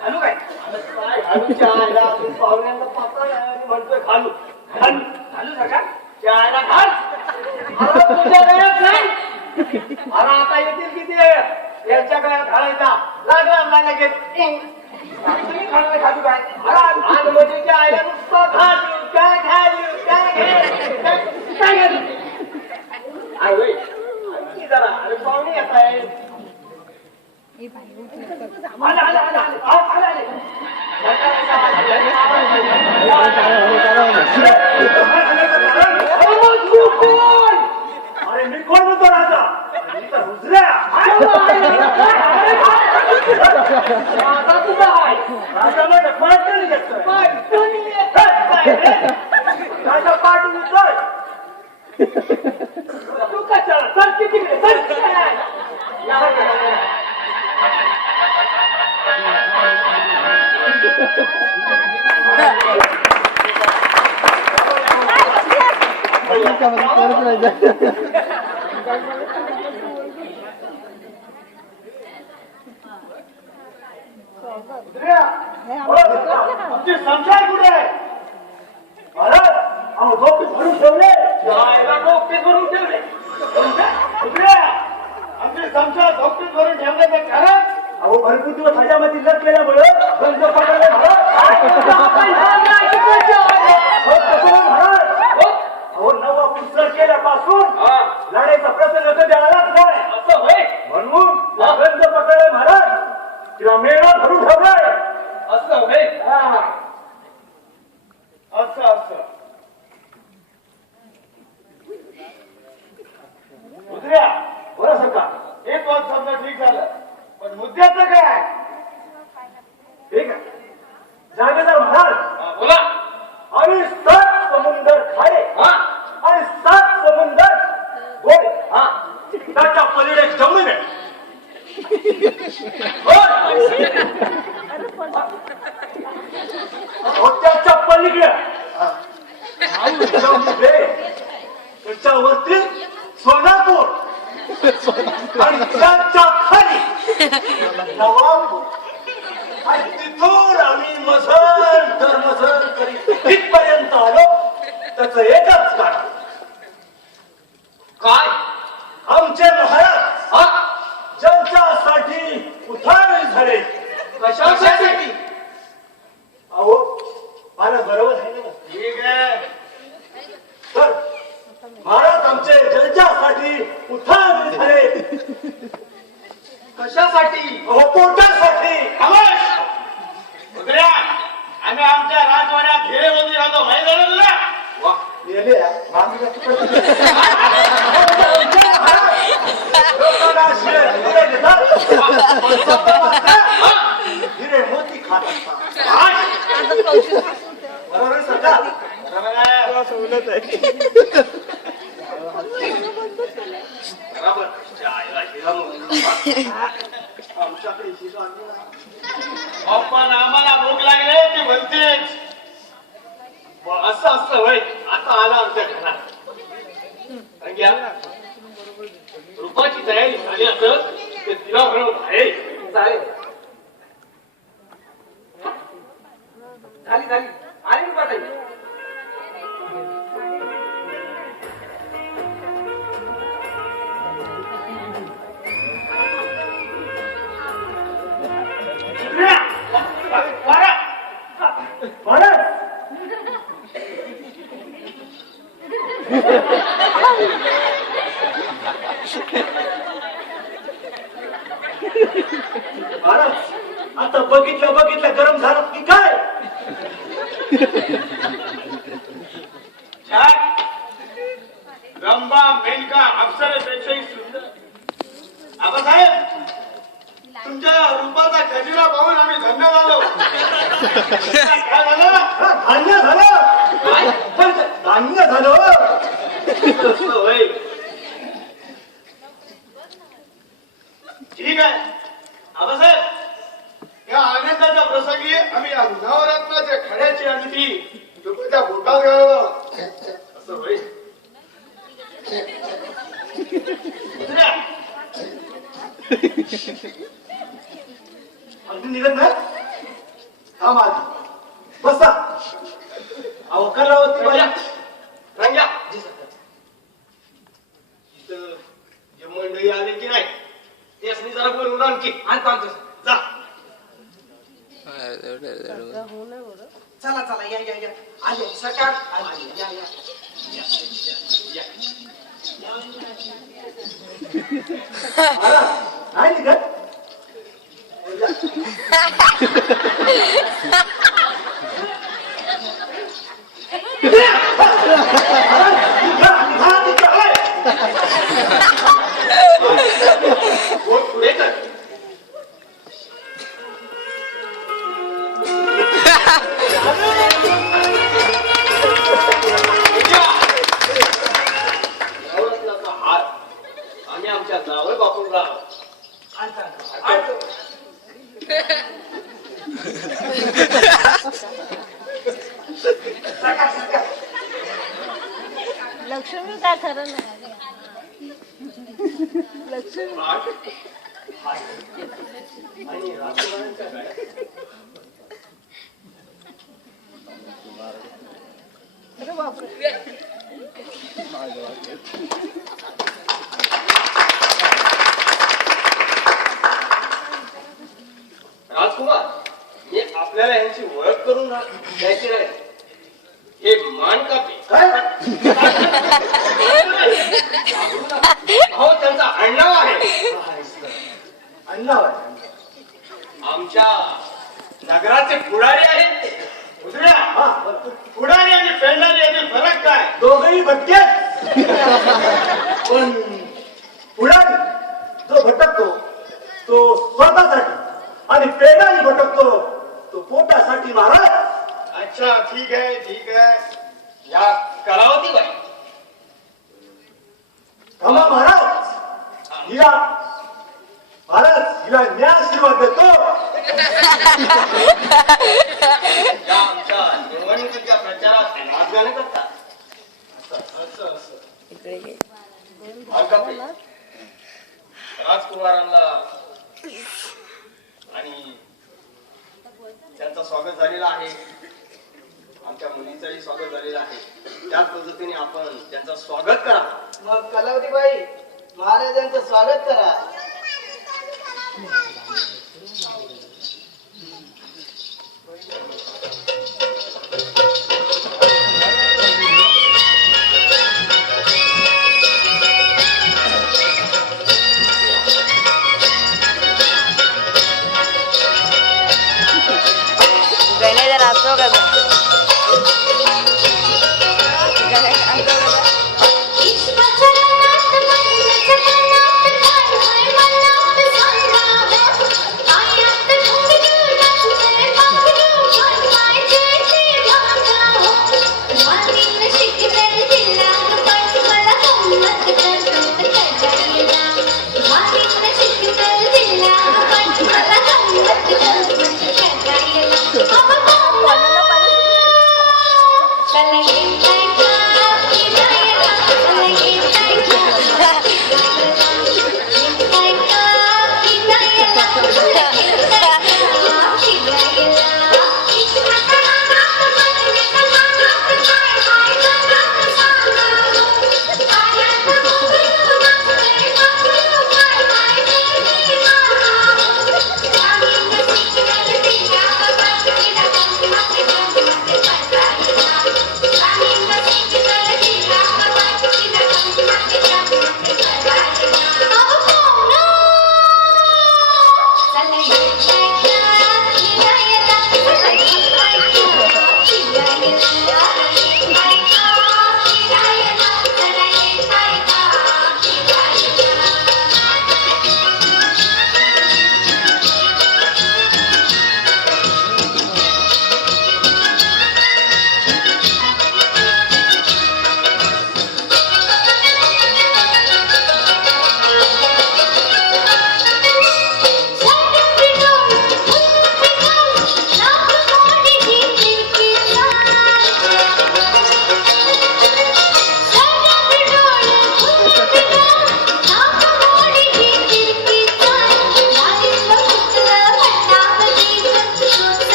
घालू काय घालूच्या आईला आपण पाहुण्यांना पातळ म्हणतोय घालू घालू घालू नका. त्या आईला घाल. अरे तुझ्या गळ्यात नाही. अरे आता येतील किती यांच्या गळ्यात घालायचा लागला लागला घेत. तुम्ही घालू घालू काय. अरे म्हणजे त्या आईला नुसतं घालू काय घालू काय काय घालू. अरे जरा अरे पाहुणे येत आहे. आले आले आले आले आले अरे मी कोण म्हणतो राजा. मी तर रुजल्या. आता तुझा आहे राजा म्हणजे पाठवणी घेतोय. राजा पाठवून येतोय. तू कशाला चल किती आमची संसार कुठे आहे. भारत अहो डोके भरून ठेवले. डोके भरून ठेवले. आमचे संसार डोके भरून ठेवण्याचं कारण अहो भरपूर दिवस ह्याच्यामध्ये लग केल्यामुळे गंज पडले. अहो नवा पुस्तक केल्यापासून लढाईचा प्रसंग कधी आलाच नाही. असं होय. म्हणून गंज पकडले महाराज. किंवा मेळा धरून ठेवलाय. असं होय. असं असं उतर्या बरं सका. एक वाद समजा ठीक झालं पण मुद्द्याचं काय. ठीक आहे जागेदार महाराज बोला. आणि 7 समुंदर खारे आणि 7 समुंदर गोडे. त्याच्या पलीकडे जमीन आहे. त्याच्या पलीकडे त्याच्यावरती सोलापूर आणि त्यांच्या खाली नवाब. आणि तिथून आम्ही मजल तर मजल करीत इथपर्यंत आलो. त्याच एकच कारण, काय आमचे महाराज ज्यांच्यासाठी उठावे झाले. कशासाठी? अहो मला बरोबर आहे ना. ठीक आहे. तर महाराज आमचे ज्यांच्यासाठी उठावे झाले. कशासाठी? अहो पोटासाठी. खामोश! उतर्या, आम्ही आमच्या राजवाड्यात घेरेमध्ये राहतो, माहिती आहे ना तुला? वा, मेले आहे. मामीला तुकडं. लोकांना शिव्या दिल्या देतात. पण स्वतः मात्र हिरे मोती खात असतात. आता कौशिक बरोबर आहे सरकार? बरोबर आहे. सवलत आहे. बरोबर. जायला हिरा म्हणून. आमच्याकडे शिरा आणली ना. पण आम्हाला भूक लागले ते म्हणतेच. असं असतं होय. आता आला आमच्या घरात. रंग्या, रुपाची तयारी झाली असं ते तिला म्हणून बाहेर. चालेल झाली झाली आली पाठाई. महाराज महाराज आता बघितलं गरम झालं की काय? छान. रंबा मेनका अप्सरेपेक्षाही सुंदर. आबासाहेब, तुमच्या रूपाचा खजिना पाहून आम्ही धन्य झालो. काय झालं? हा, धान्य झालं. पण धान्य झालं. असं होय. ठीक आहे आबासाहेब, या आनंदाच्या प्रसंगी आम्ही या नवरत्नाच्या खड्याची आणि ती डुबुच्या बोटात घालवा. असं होय. दुसऱ्या, अगदी निघत नाही. थांब आधी बसा. अहो करावं ती बाई. रंग्या, इथं जे मंडळी आले की नाही त्यासनी जरा बोलवून आणखी आणतो आणतो जा. होऊ नये बरं. चला चला या या या आले सरकार आले या या महाराज नाही निघत. बोल पुढे कर. नवरत्नाचा हार आम्ही आमच्या नावावर वापरून राहतो. आणतो सरकार सरकार लक्ष्मी काय खरं नाही. लक्ष्मी आणि राजकुमारांच्या गळ्यात अरे बापरे. राजकुमार, मी आपल्याला यांची ओळख करून द्यायची नाही. हे मान कापे काय? हो, त्यांचा आडनाव आहे. अण्णा आमच्या नगराचे पुढारी आहेत. उतर्या, हा बरं. पुढारी आणि पेंढारी यातील फरक काय? दोघही भटके. पण पुढारी जो भटकतो तो स्वतःसाठी आणि पेडारी भटकतो तो पोटासाठी. महाराज अच्छा, ठीक आहे ठीक आहे. या कलावती बाई, थांबा महाराज. हिला महाराज हिला मी आशीर्वाद देतो. या आमच्या निवडणुकीच्या प्रचारात नाचगाणं करतात. असं असं असं. इकडे घे. मान कापे. राजकुमारांना आणि त्यांचं स्वागत झालेलं आहे. आमच्या मुलीचंही स्वागत झालेलं आहे. त्याच पद्धतीने आपण त्यांचं स्वागत करा. मग कलावतीबाई महाराजांचं स्वागत करा. गणेश असतो का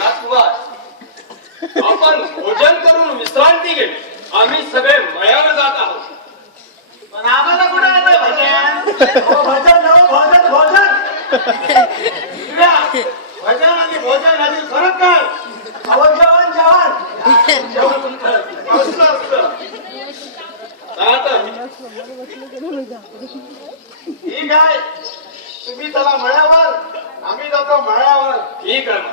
राजकुमार, आपण भोजन करून विश्रांती घे. आम्ही सगळे मळ्यावर जात आहोत. पण आम्हाला कुठे भजन भजन भोजन भजन आणि भोजन यातील फरक काय? जेवण जेवण असं असतं. ठीक आहे, तुम्ही चला मळ्यावर, आम्ही जातो मळ्यावर. ठीक आहे ना.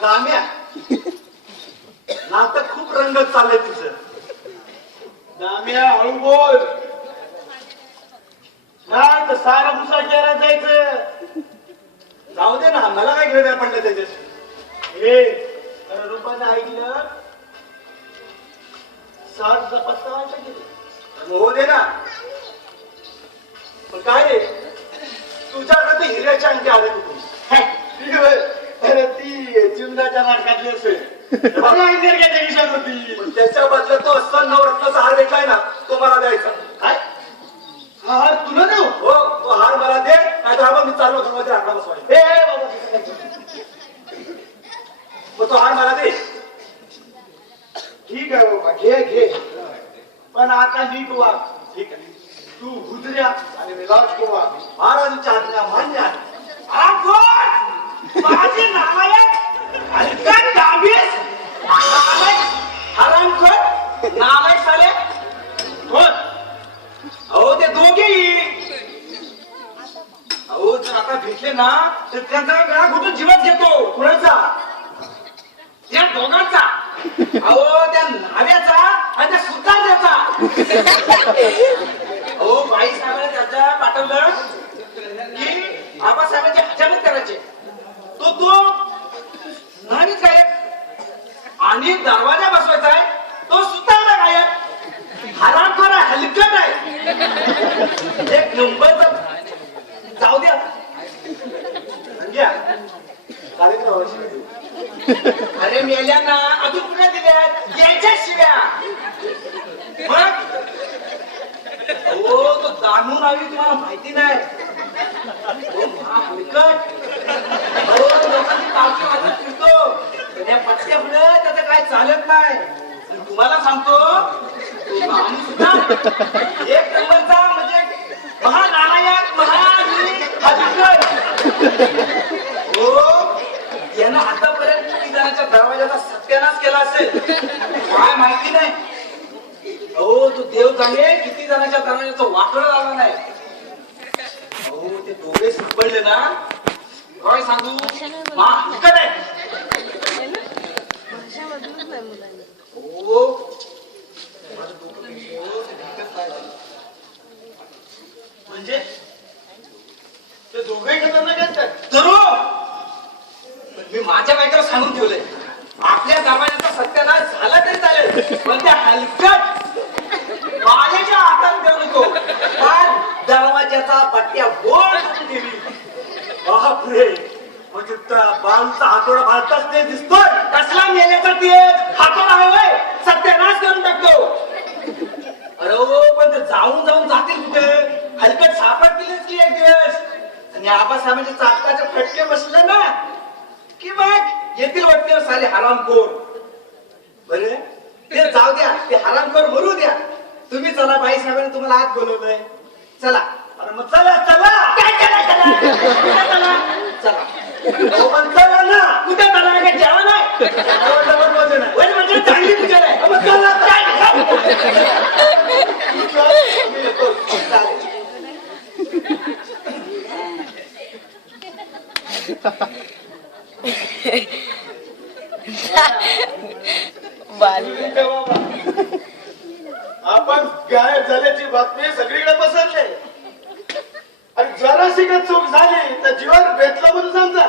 दाम्या नाटक खूप रंगत चाललंय तुझं. दाम्या हळू बोल. नाही तर सारा भुसा केला जायचं. जाऊ दे ना, मला काय घेऊन पडलं त्याच्याशी. हे रुपाने ऐकलं 60 पत्ता व्हायचा गेले. हो दे ना. पण काय रे, तुझ्याकडे हिऱ्याच्या अंकी आले कुठून? अरे ती चिमण्याच्या नाटकातली असेल. विषयात होती. त्याच्या बदल्यात तो असं नवरत्नाचा हार भेटलाय ना, तो मला द्यायचा. काय हार तुला देऊ? हो, तो हार मला दे, नाही तर मी चालू होतो मध्ये आकडा बसवायला. तो हार मला दे. ठीक आहे बाबा, घे घे. पण आता नीट वाग. ठीक आहे. तू हुजऱ्या आणि मी राजकुमार महाराजांच्या आज्ञा मान्य आहे. माझे नालायक हलकट डाबीस नालायक हरामखोर नालायक साले कोण अहो ते दोघेही अहो जर आता भेटले ना तर त्यांचा गळा घुटून जीवच घेतो. कुणाचा? त्या दोघांचा. अहो त्या नाव्याचा आणि त्या सुतांचा. अहो बाई साहेबांनी त्याच्या पाठवलं की आबासाहेबांची हजामत करायचे. तो नाहीच गायब आणि दरवाजा बसवायचा आहे तो सुतारा गायब. हरामखोर आहे, हलकट आहे. एक नंबरचा. जाऊ द्या घ्या कार्यक्रमाची अरे मेल्याना अजून कुठे दिल्यात यायच्या शिव्या. मग हो तो दानू नावी तुम्हाला माहिती नाही. तो महाहलकट. अहो, लोकांची पावती वाजत फिरतो त्या पटक्या पुढे त्याचं काय चालत नाही. आणि तुम्हाला सांगतो तो दानू सुद्धा एक नंबरचा म्हणजे महानालायक महाहलकट. हो यानं आतापर्यंत किती जणांच्या दरवाजाचा सत्यानाश केला असेल काय माहिती नाही. अहो तो देव जाणे किती जणांच्या दरवाजाचं वाकडं लावला नाही. अहो ते दोघे सापडले ना काय सांगू महाहलकट आहे. भाषा बदलूच नाही मुलांनी. हो माझं डोकं फिरलं, ते भेटत नाही. म्हणजे ते दोघेही खतरनाक असतात. जरूर मी माझ्या बायकाला सांगून ठेवलंय आपल्या दरवाजाचा सत्यानाश झाला तरी चालेल पण त्या हलकट माझ्याच्या हातात देऊ नको. पण दरवाजाचा पट्ट्या बोल करून ठेवी. बापरे म्हणजे त्या बालचा हातोडा भारतात ते दिसतोय. कसला मेल्याचा ते हातोडा आहे होय? सत्यानाश करून टाकतो. अरे हो पण ते जाऊन जाऊन जातील कुठे. हलकट सापडतीलच की एक दिवस. आणि आबासाहेबांच्या चाटकाचे फटके बसले ना की मग येतील वाटते सारे हरामखोर. बरे ते जाऊ द्या ते हरामखोर मरू द्या. तुम्ही चला बाई साहेबांनी तुम्हाला आत बोलवलंय चला. अरे मग चला चला काय चला चला कुठे चला चला. अहो, पण चला ना. कुठे चला काय जेवण नाही. डबल वजन आहे. वय म्हणजे चांगली पूजा आहे. अहो, मग चला काय मी येतो. चालेल. बाली आपण गायब झाल्याची बातमी सगळीकडे पसरली आणि जराशी का चूक झाली तर जीवन भेटलं म्हणून समजा.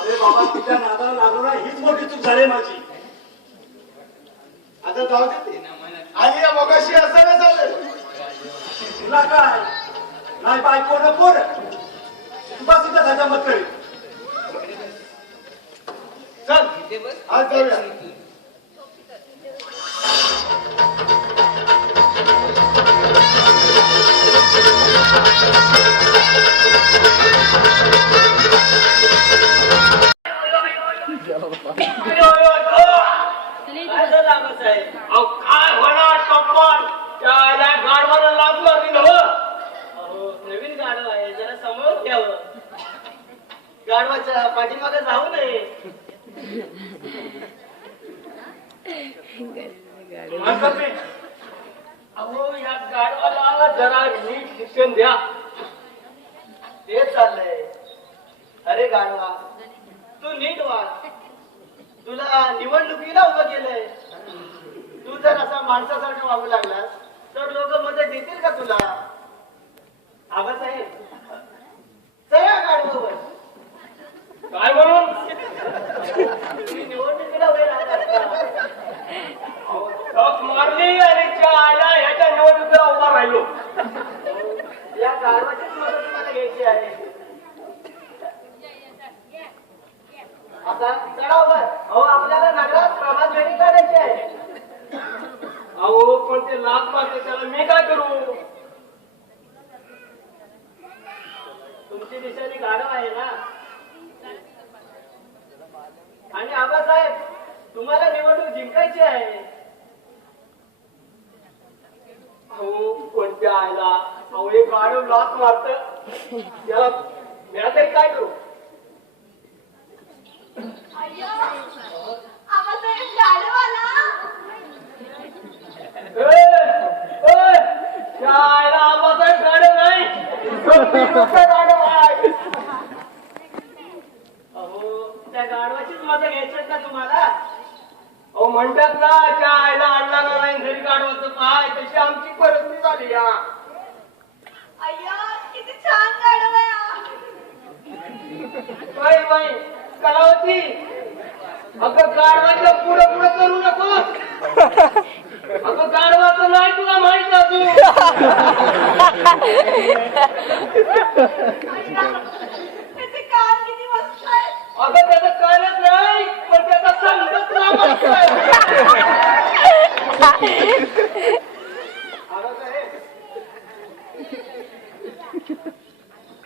अरे बाबा तुझ्या नादाला लागलो ना हीच मोठी चूक झाली माझी. आता जाऊ दे आणि या मगाशी असं नाही झालं. तुला काय नाही बायको न पोर तुला सुद्धा त्याच्या मत करी. चल आज जाऊया. काय होणार टप्पन त्याला गाडवाला लागलं मी नवीन गाडव आहे जरा समोर घ्यावं. गाडवाच्या पाठीमागे जाऊ नये. अहो या गाडवाला जरा नीट शिक्षण द्या. ते चाललंय. अरे गाडवा तू नीट वाग. तुला निवडणुकीला उभं केलंय. तू जर असा माणसासारखा वागू लागलास तर लोक मदत देतील का तुला. आबासाहेब चला गाडवावर. काय म्हणून तुम्ही निवडणुकीला उभे राहतात मारली आणि आला ह्याच्या निवडणुकीला उभा राहिलो. या गाडवाचीच मदत तुम्हाला घ्यायची आहे. आता चढावर अहो आपल्याला नगरात प्रभात फेरी काढायची आहे. अहो पण ते लाच मारते त्याला मी काय करू. तुमची दिशेने गाडव आहे ना. आणि आबासाहेब तुम्हाला निवडणूक जिंकायची आहे. अहो कोणत्या आयला अहो एक गाडव लाच मारत त्याला मी तरी काय करू अय्यो आबासाहेब गाडवाला आयला आबासाहेब गाडव नाही गाडव आहे अहो त्या गाडवाचीच मजा घ्यायचं का तुम्हाला अहो म्हणतात ना त्या आईला आणला नाही घरी गाडवाचं पाय तशी आमची परिस्थिती झाली या अय्यो किती छान गाडव आहे हा. बाई बाई कलावती अगं गाडवाच्या पुढं पुढं करू नको अगं गाडवाचं नाही तुला माहित अजून त्याचे कान किती मस्त आहेत. अगं त्याचं कळत नाही पण त्याचा समजत नाही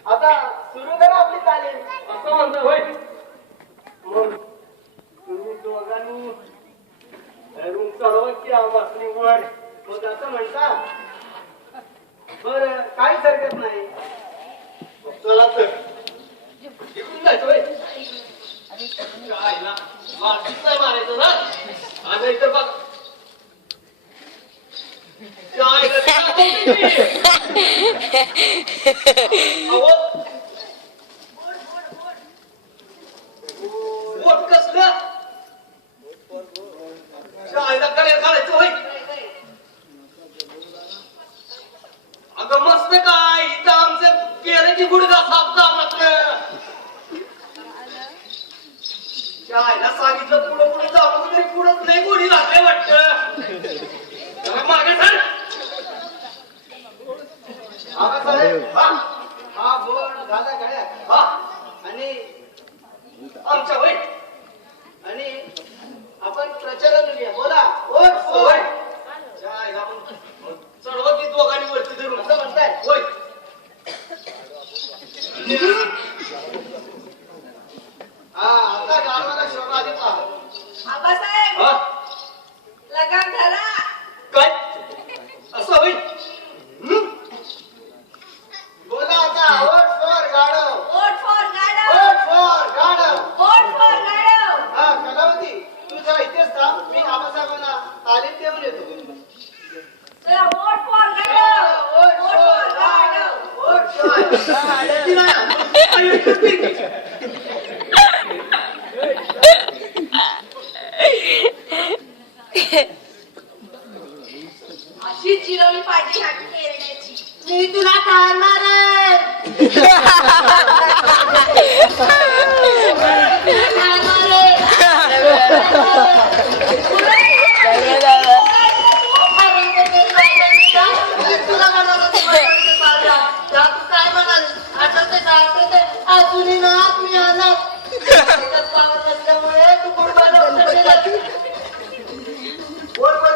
आता सुरू करा आपली चालेल असं म्हणतो होय मग तुम्ही दोघांनी रूम चढवा की आम्हाला वर मग असं म्हणता बर काहीच हरकत नाही चला तर इकडून जायचं होय काय ना मारतीच नाही मारायचं ना आता इथं बघ काय पोट कसलं शाळेला करेल काढायचं होय अगं मस्त काय इथं आमचं केळ्याची गुडगा सापता म्हटलं शाळेला सांगितलं पुढं पुढे जाऊ तरी पुढं नाही गोडी लागले वाटतं मागे सर हा बोल झाला गाड्या हा आणि आमच्या होय आणि आपण प्रचारात घेऊया बोला ओट होय शाळेला चढवा की दोघांनी वरती धरून असं म्हणताय होय हा आता गावाला शोभा आली पहा आबासाहेब हा लगाम धरा. काय असं होय बोला आता वोट फॉर गाडव वोट फॉर गाडव. वोट फॉर गाडव वोट फॉर गाडव. हा कलावती तू जरा इथेच थांब मी आबासाहेबांना तालीम देऊन येतो चला वोट फॉर गाडव. वोट फॉर गाडव. वोट फॉर अशी चिरवली पाहिजे ह्या केरड्याची. मी तुला काढणार काय म्हणाल आठवते का आठवते अजूनही ना मी नसल्यामुळे तू बोल बघ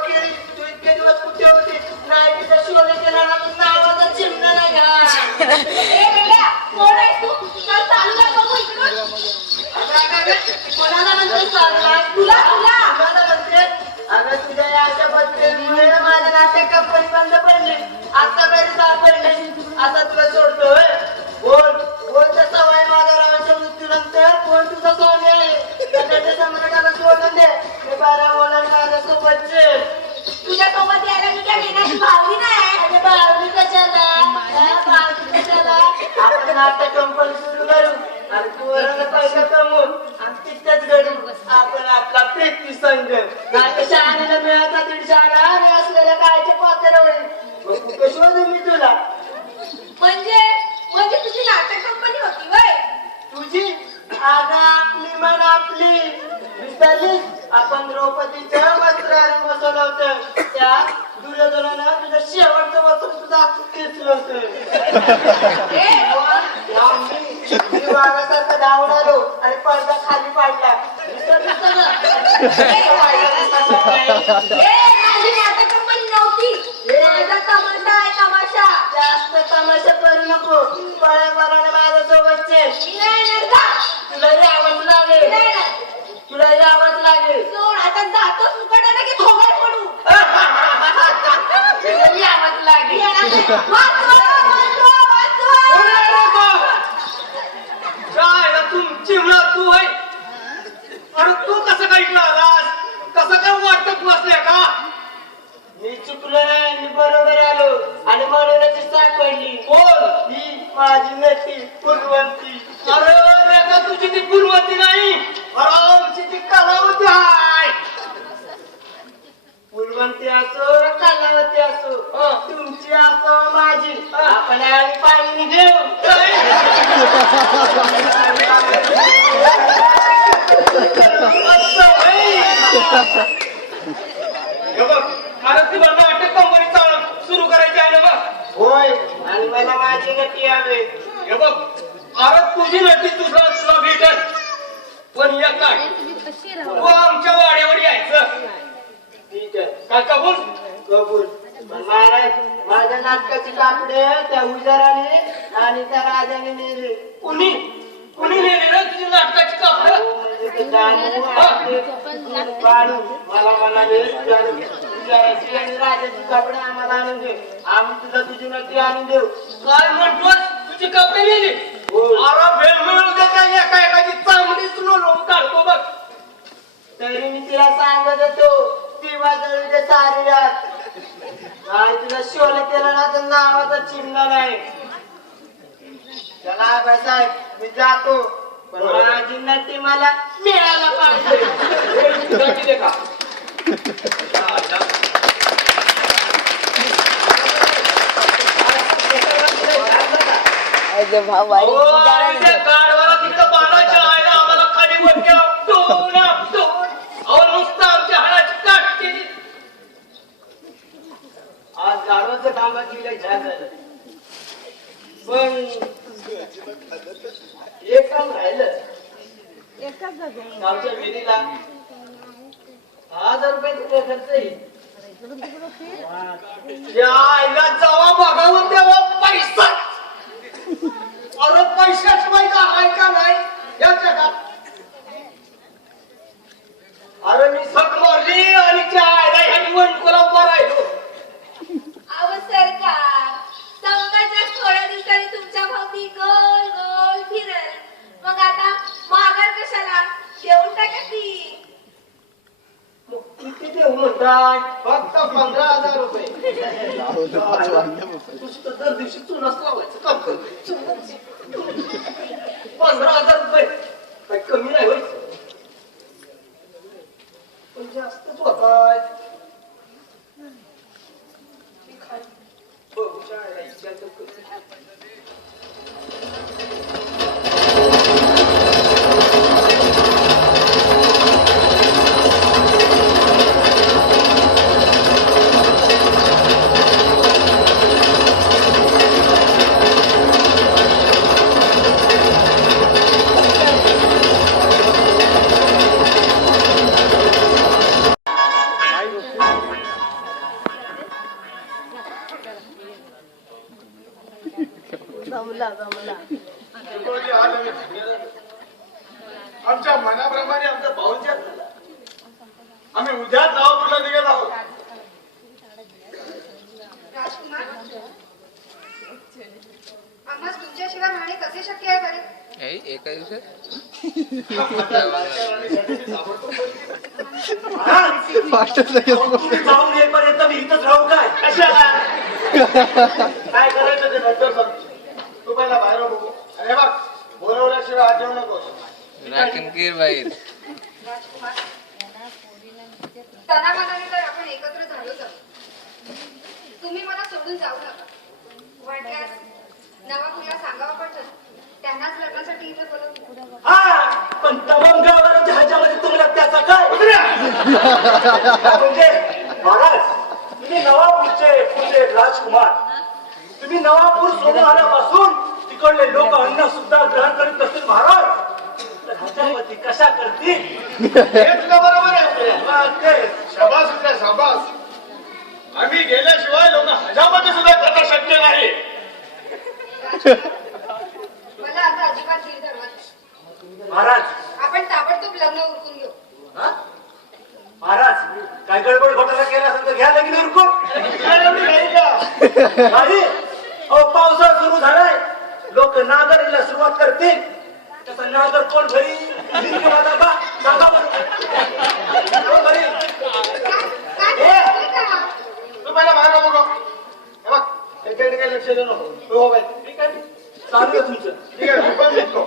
तू इतके दिवस कुठे होते नाही तिचा शोले केला ना तुझा आवाज चिमणा नाही घ्या ए बेड्या, कोण आहेस तू? चल चालू कर बघू इकडून. कोणाला म्हणते चालला तुला. कोणाला म्हणते अगं तुझ्या या अशा बदलेमुळे माझ्या नाट्य कंपनी बंद पडली आता बरी सापडली आता तुला सोडतोय कोणत्या सवाई माधवरावांच्या मृत्यूनंतर कोण तुझा सोने त्याच्या सम्राटाला सोडून दे मी 12 मुलांना माझ्यासोबतचे तुझ्या सोबत यायला मी काय घेण्याची भावली नाही. अरे बाळवी कशाला आपण नाटक कंपनी सुरू करू आणि तू वराला पैसा कमवून आणि तिथेच घडू आपण आपला प्रीती संघ नाट्यशाळेला मिळाचा 150 आणि असलेल्या कायच्या पात्र होईल मग कुठं शोधू मी तुला म्हणजे तुझी नाटक कंपनी होती वय. तुझी आगा आपली मन आपली विसरलीस आपण द्रौपदीच्या वस्त्राने बसवलं होतं त्या दुर्योधनानं तुझं शेवटचं वस्त्र सुद्धा खेचलं होतं मी वाघासारखं धावून आलो आणि पडदा खाली पाडला विसरलीस ना? माझी नाटक कंपनी नव्हती. माझा तमाशा आहे तमाशा. जास्त तमाशा करू नको पळ्यापराने माझ्यासोबतचे मी नाही येणार का? तुलाही आवाज मी लागेल नाही येणार. तुलाही आवाज लागेल सोड आता जातो सुकटाने की थोबाड पडू. तुलाही आवाज लागेल कोण आहे रे तो? काय तुमची मुला तू आहे? अरे तू कसं काय इकडं आलास? कसं काय वाटत बसल्या का? मी चुकलो नाही, मी बरोबर आलो आणि म्हणूनच सापडली. कोण? ही माझी नटी फुलवंती. अरे लेका तुझी ती फुलवती नाही, अरे आमची ती कलावती आहे. फुलवंती असो कलावती असो, तुमची असो माझी, आपण आणि पाणी घेऊ. हे बघ, अरे ती मला नाटक कंपनी सुरू करायची आहे ना बघ. होय, आणि मला माझी नटी हवे. हे बघ, अरे तुझी नटी तुला भेटल, पण या काय कशी तू आमच्या वाड्यावर यायचं. ठीक आहे, काय कबूल? कबूल. पण महाराज, माझ्या नाटकाची कापडे त्या उजाराने आणि त्या राजाने नेले. कुणी कुणी नेली रे तुझी नाटकाची कापड? म्हणजे ते दानू आणि ते बाळू मला म्हणाले, उजाराची आणि राजाची कापडे आम्हाला आणून दे, आम्ही तुला तुझी नटी आणून देऊ. काय म्हणतोस? तुझी कपडे नेली? हो. अरे भेळ मिळू दे काय एका एकाची चांगलीच लोळवून काढतो बघ. तरी मी तिला सांगत होतो, ती वाजवली ते सारी रात. काय तुला शोले केलं ना तर नावाचा चिन्ह नाही. चला आबासाहेब, मी जातो, पण माझी नटी मला मिळायला पाहिजे. नक्की दे का? भाऊ हो, आणि त्या गाढवाला तिकडं बाणाच्या आईला आम्हाला खाली वर केला. आपटून, आपटून. अहो, नुसतं आमच्या हाडाची काट केली. आज गाडवाचं कामात गेलं छान झालं, पण एक काम राहिलं. एकाच जागेवर आमच्या विधीला 1000 रुपये तुझा खर्च येईल. इकडून तिकडं फिर. या आईला जेव्हा बघावं तेव्हा पैसा. अरे पैशाशिवाय का आहे का नाही या जगात? अरे मी सक मारली आणि त्या आईला ह्या निवडणुकीला उभा राहिलो. अहो सरकार, संकटाच्या थोड्या दिवसांनी तुमच्या भोवती गोल गोल फिरल. मग आता माघार कशाला? देऊन टाका ती. मग किती देऊ म्हणताय? फक्त 15,000 रुपये. नुसतं दर दिवशी चुनाच लावायचं काम करतोय. 15,000 रुपये काही कमी नाही होय, पण जास्तच होताय. बघूच्या आईला विचार तर करू. जमला जमला. आमच्या मनाप्रमाणे आमचा पाहुणचार झाला. आम्ही उद्या नावापूरला निघत आहोत. राजकुमार, आम्हाला तुमच्याशिवाय राहणे कसे शक्य आहे बरे? एका दिवसात तुम्ही जाऊन येईपर्यंत मी इथंच राहू काय? काय करायचं ते नंतर सांगतो. तू पहिला बाहेर बघू. अरे बघ, बोलवल्याशिवाय हात ठेवू नकोस. राखणकीर बाहेर राजकुमार, तनामनाने तर आपण एकत्र झालोच आहोत. तुम्ही मला सोडून जाऊ नका. वाटल्यास नवापुरला सांगावं पडलं, त्यांनाच लग्नासाठी इथे बोलवू. हा, पण तवंगावर जहाजामध्ये तुम्हाला त्याचा काय? म्हणजे महाराज, तुम्ही नवापूरचे पुढे राजकुमार, तुम्ही नवापूर सोडून आल्यापासून तिकडले लोक अन्न सुद्धा ग्रहण करीत नसतील महाराज. तर ह्याच्यामध्ये कशा करतील? हे तुला बरोबर आहे. शाबास उद्या शाबास. आम्ही गेल्याशिवाय लोक हजामध्ये सुद्धा कथा शक्य नाही. मला आता अजिबात धीर धरवत नाही. महाराज, आपण ताबडतोब लग्न उरकून घेऊ. हा? महाराज, काय गडबड घोटाळा केला असेल तर घ्या लगीन उरकून. काय एवढी घाई का? नाही अहो पावसाळा सुरू झालाय लोक नांगरणीला सुरुवात करतील त्याचा नांगर कोण भरी माझा बा सांगा बरं. कोण भरी काय बोलतोय का? तू पहिला बाहेर बघ हे बघ त्याच्याकडे काही लक्ष देऊ नको हो बाई ठीक आहे चांगलं तुमचं ठीक आहे मी पण निघतो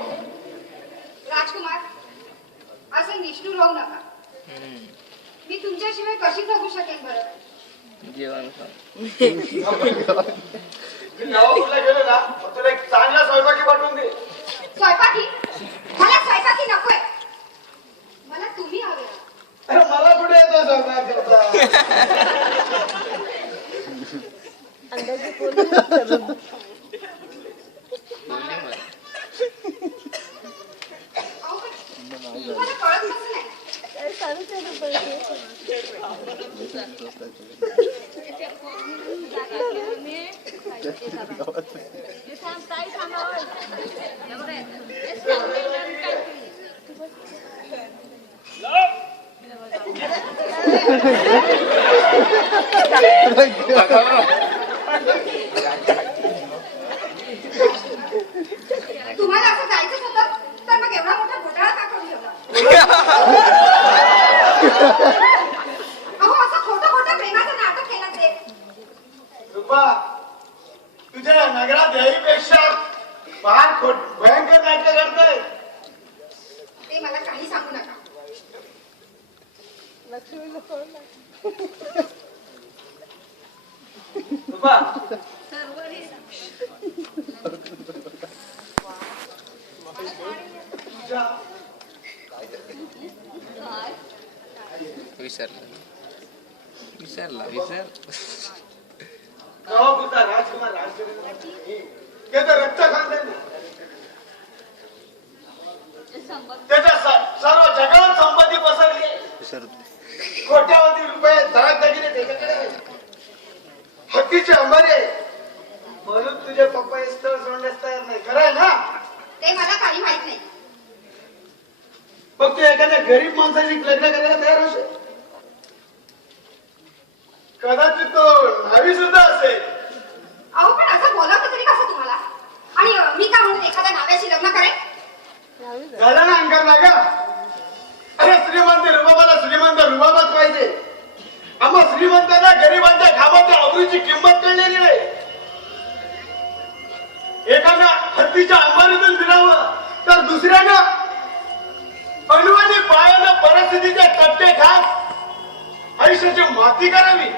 राजकुमार असं निष्ठूर राहू नका मी तुमच्याशिवाय कशी जगू शकेन बरं जेवण मी नवापूरला गेलो ना मग तुला एक चांगला स्वयंपाकी पाठवून दे स्वयंपाकी मला स्वयंपाकी नकोय मला तुम्ही हवे अरे मला कुठे येतो स्वयंपाक करता अंदाजे कोणी करत. अहो, पण तुम्हाला कळत कसं नाही काय सांगते ना पैसे. तुम्हाला असं जायचंच होतं तर मग एवढा मोठा घोटाळा का करून ठेवला अहो असं खोटं खोटं प्रेमाचं नाटक केलं ते रुपा तुझ्या नगरात याहीपेक्षा फार भयंकर नाट्य करतोय ते मला काही सांगू नका लक्ष्मीला फोन लाव. रुपा विसरला नवापूरचा राजकुमार राजचंद्र त्याचं रक्त खानदानी त्याच्या सर्व जगात संपत्ती पसरली कोट्यावधी रुपये दागदागिने त्याच्याकडे हत्तीचे अंबारी आहे म्हणून तुझे पप्पा हे स्थळ सोडण्यास तयार नाही खरं आहे ना ते मला काही माहित नाही फक्त एखाद्या गरीब माणसाशी लग्न करायला तयार होशील कदाचित तो न्हावी सुद्धा असेल अहो पण असं बोलावं तरी कसं तुम्हाला आणि मी का म्हणून एखाद्या नाव्याशी लग्न करेन झाला ना अंकार लागा अरे श्रीमंत रुबाबाला श्रीमंत रुबाबाच पाहिजे आम्हा श्रीमंतांना गरिबांच्या घामाच्या अब्रूची किंमत कळलेली नाही एकानं हत्तीच्या अंबारीतून फिरावं तर दुसऱ्यानं अणुवानी पायानं परिस्थितीच्या टप्पे खात आयुष्याची माती करावी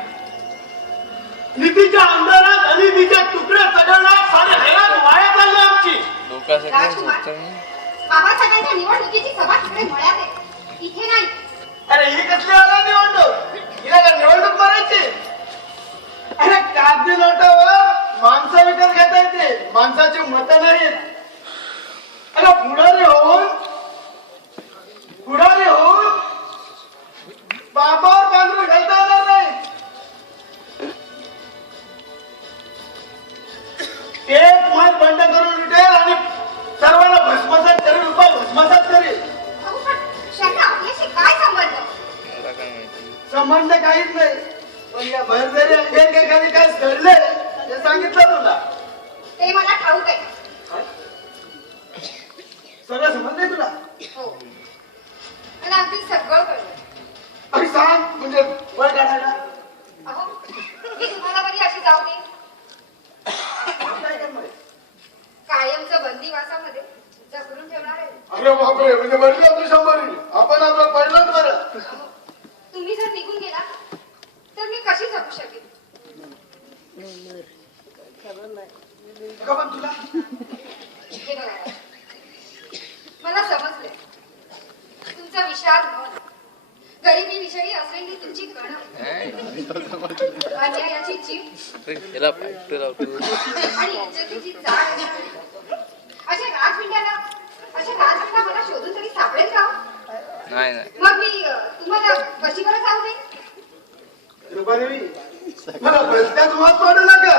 नीतीच्या अंधारात अनितीच्या तुकड्या चढवण्यात सारे हयात वाया चालली आमची राजकुमार बाबासाहेबांच्या निवडणुकीची सभा तिकडे मळ्यात आहे इथे नाही अरे ही कसली आला निवडणूक हिला का निवडणूक मारायची अरे कागदी नोटावर माणसं विकत घेता येते माणसाची मतं नाहीत अरे पुढारी होऊन बापावर पांघरून घालता येणार नाही एक मन बंड करून उठेल आणि सर्वांना भस्मसात करेल उपाय भस्मसात करेल अहो पण त्यांना आपल्याशी काय संबंध संबंध काहीच नाही पण या भरजरी अंगेखाली काय घडलंय हे सांगितलं तुला ते मला ठाऊक आहे सगळं संबंध आहे तुला हो मला अगदी सगळं कळलं अरे सांग म्हणजे वय काढायला अहो मी तुम्हाला बरी अशी जाऊ दे काय करणार आहे? कायमचं बंदीवासामध्ये जखडून ठेवणार आहे अरे बापरे म्हणजे बरली आपली शंभरी आपण आपलं पडलं बरं अहो, तुम्ही जर निघून गेला तर मी कशी जगू शकेन खरं नाही. का पण तुला हे बघा मला समजले तुमचा विशाल मन गरिबीविषयी असलेली तुमची कणव अन्यायाची जीव आणि इज्जतीची जाण अशा राजविंड्याला मला शोधून तरी सापडेल का नाही मग मी तुम्हाला कशी बरं जाऊ दे रुपादेवी मला भलत्याच मोहात पाडू नका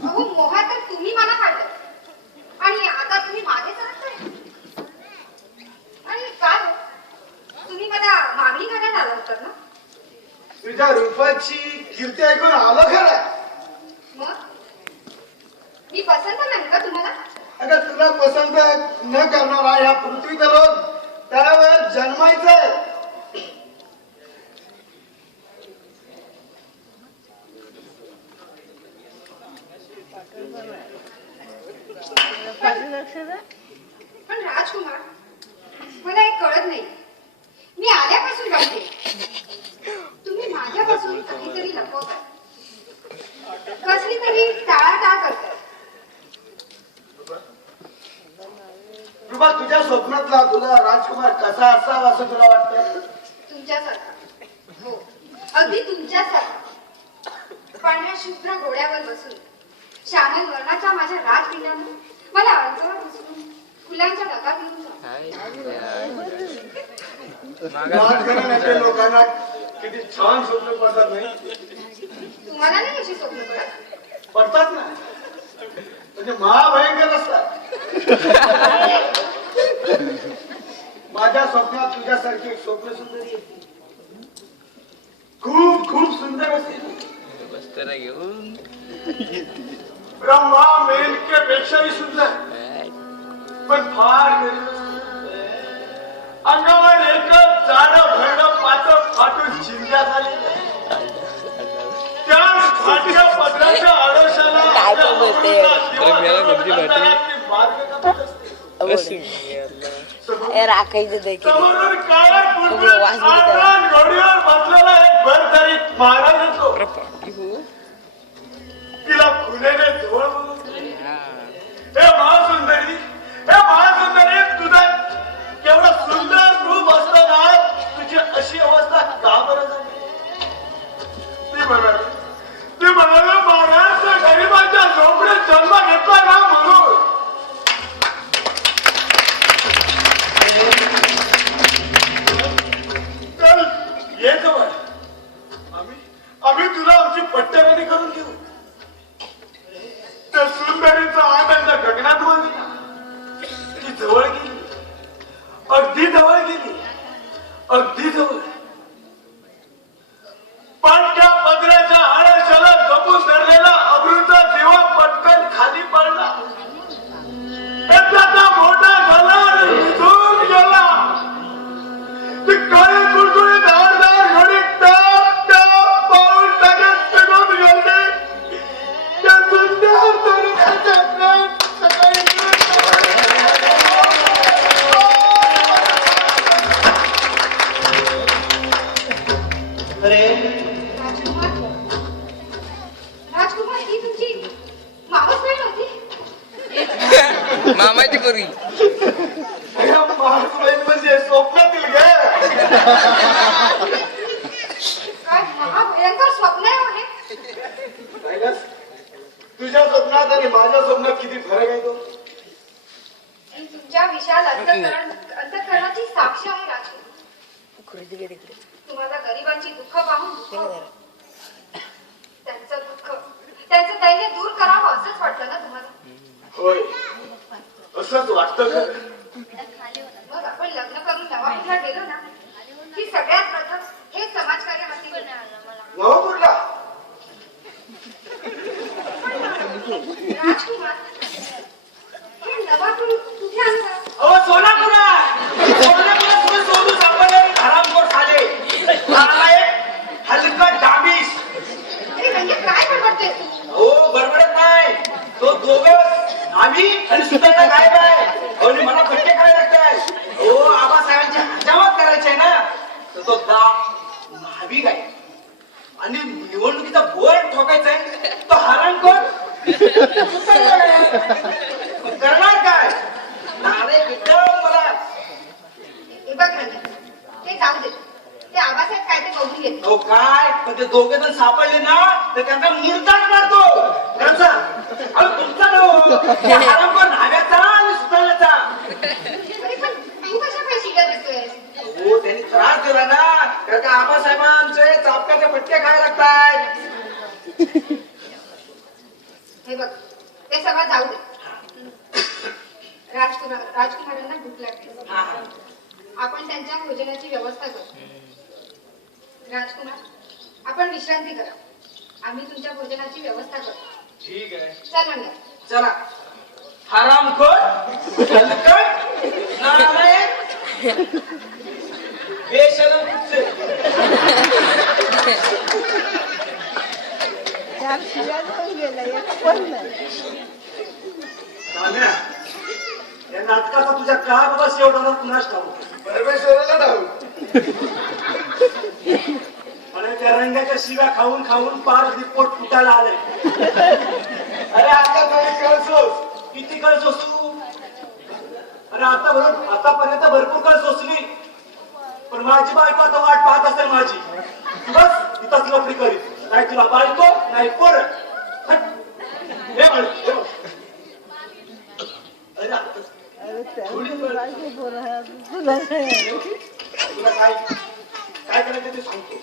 अहो मोहात तर तुम्ही मला काढलं आणि आता तुम्ही मागे सरकताय आणि का रे? तुम्ही मला मागणी घालायला आला होतात ना तुझ्या रूपाची कीर्ती ऐकून आलो खरं मी पसंत नाही का तुम्हाला? अगं तुला पसंत न करणारा या पृथ्वीचा लोक त्यावर जन्मायचंय. लक्ष द्या. पण राजकुमार, मला एक कळत नाही. मी आल्यापासून बघते तुम्ही माझ्यापासून काहीतरी लपवताय, कसली तरी टाळाटाळ करताय. कृपा तुझ्या स्वप्नातला तुला राजकुमार कसा असावा असं तुला वाटतं? तुमच्यासारखा, हो अगदी तुमच्यासारखा. पांढऱ्या शुभ्र घोड्यावर बसून श्यामल वर्णाच्या माझ्या राजपिंडानं मला अंगावर बसून फुलांच्या डगात घेऊन जा. राजघराण्याच्या लोकांना किती छान स्वप्न पडतात नाही? तुम्हाला नाही अशी स्वप्न पडत? पडतात ना, म्हणजे महाभयंकर असतात. माझ्या स्वप्नात तुझ्यासारखी एक स्वप्न सुंदरी येते. खूप खूप सुंदर असते. बस्तर घेऊन ब्रह्मा मेनकेपेक्षाही सुंदर, पण फार गरीब असते. अंगावर एकच जाडं भरडं पातळ फाटून चिंध्या झाली. त्या फाटक्या पदराच्या आडोशाला काय पण बोलते? राखायचं समोरून काळ्या कुरकुरीत आडरान घोडीवर बसलेला एक भरधारी महाराज होतो. तिला खुलेने जवळ बोलवलं. हे महासुंदरी, हे महासुंदरी, तुझं केवढं सुंदर रूप असताना तुझी अशी अवस्था का बरं झाली? ती म्हणाली महाराज गरिबांच्या झोपडीत जन्म घेतला ना म्हणून. चल ये जवळ, आम्ही तुला आमची पट्ट्याराणी करून घेऊ. त्या सुंदरीचा आनंद गगनात मानला. ती जवळ गेली, अगदी जवळ गेली, अगदी जवळ. पाटक्या पदराच्या आळशाला जपून धरलेला अमृता दिवा पटकन खाली पडला. त्याचा मोठा झाला आणि निघून गेला. ती काळी कुरकुरी धारदार घडी टाप टाप पाऊल टाकत निघून गेली. त्या सुंदर तरुणाच्या प्राण सकाळी अरे राजकुमार, ही तुमची मावस बहीण होती? मामाची पोरी. म्हणजे स्वप्नातील गे. काय महाभयंकर स्वप्न आहे. पाहिलंस? तुझ्या स्वप्नात आणि माझ्या स्वप्नात किती फरक आहे तो. ही तुमच्या विशाल अंतःकरणाची साक्ष आहे राजकुमार. तुम्हाला गरिबांची दुःख पाहून दुःख होतं. त्यांचं दुःख, त्यांचं दैन्य दूर करावं असंच वाटतं ना तुम्हाला? होय, असंच वाटतं खरं. मग आपण लग्न करून नवापूरला गेलो ना की सगळ्यात प्रथम हे समाजकार्य हाती घेऊ. नवापूरला? राजकुमार, हे नवापूर कुठे आणलं? अहो सोलापुरात तुम्ही सोडून सापडले हरामखोर झाले. हा एक हलका डाबीस. अरे म्हणजे काय बडबडतेस तू? हो बडबडत नाही, तो दोघं आम्ही आणि सुद्धा गायब आहे. आणि मला फटके करायला लागतात. हो आबासाहेबांच्या हजामत करायचे ना, तर तो नाभिक आहे आणि निवडणुकीचा बोर्ड ठोकायचा आहे. तो हरामखोर करणार काय? नारे एकदम मला. हे बघ रंजन, ते जाऊ दे. ते आबासाहेब काय ते बघून घेते. अहो काय पण ते दोघे जण सापडले ना तर त्यांचा मुर्दाच मारतो. त्यांचा अहो तुमचा ना हरामखोर न्हाव्याचा आणि सुताल्याचा. अरे पण तू कशा काय शिकत येतोय? हो त्यांनी त्रास दिला ना, कारण का आबासाहेबांचे चापकाचे फटके खायला लागतात. हे बघ, ते सगळं जाऊ दे. राजकुमारांना भूक लागते. आपण त्यांच्या भोजनाची व्यवस्था करू. राजकुमार, आपण विश्रांती करा. आम्ही तुमच्या भोजनाची व्यवस्था करू. ठीक आहे. चल म्हणूया. चला हरामखोर हलकट नालायक बेशरम कुत्ते. चार शिव्या देऊन गेला एक पण नाही. दाम्या, या नाटकाचा तुझ्या काय बाबा शेवटाला पुन्हाच ठाऊक. परमेश्वराला ठाऊक. आणि त्या रंगाच्या शिव्या खाऊन खाऊन पार पोट फुटायला आलंय. अरे आता तुम्ही कळसोस किती कळसोस तू. अरे आतापर्यंत भरपूर कळ सोसली, पण माझी बायको आता वाट पाहत असेल माझी. बस इथंच लफडी करीत, नाही तुला बायको नाही पोर. हे बघ, हे बघ. अरे अरे त्यांचं बायको बोला तुला नाही. तुला काय करायचं ते सांगतो.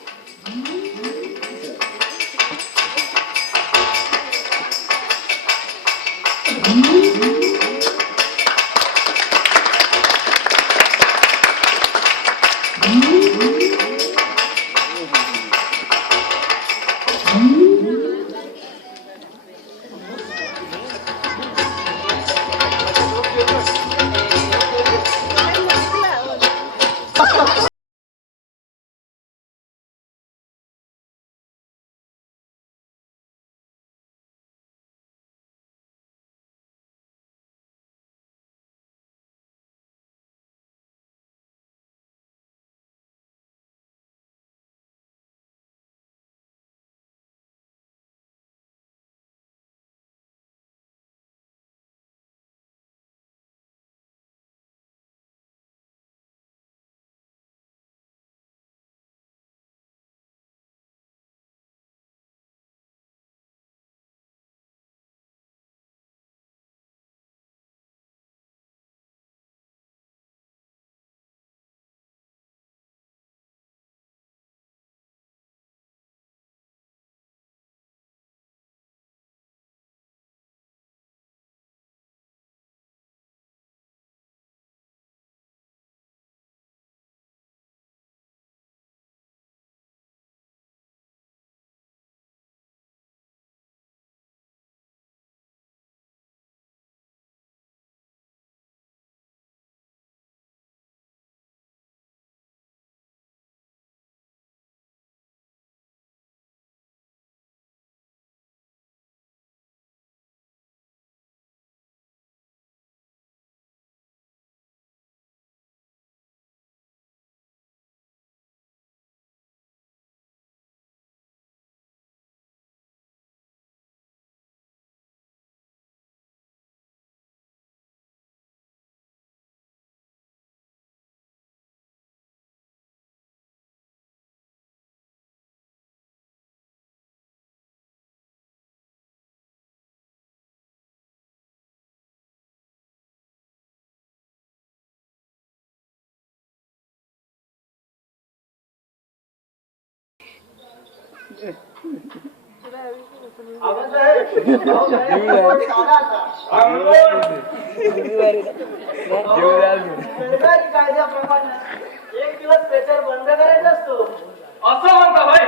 कायद्याप्रमाणे एक दिवस पेपर बंद करायचा असतो असं म्हणता भाई.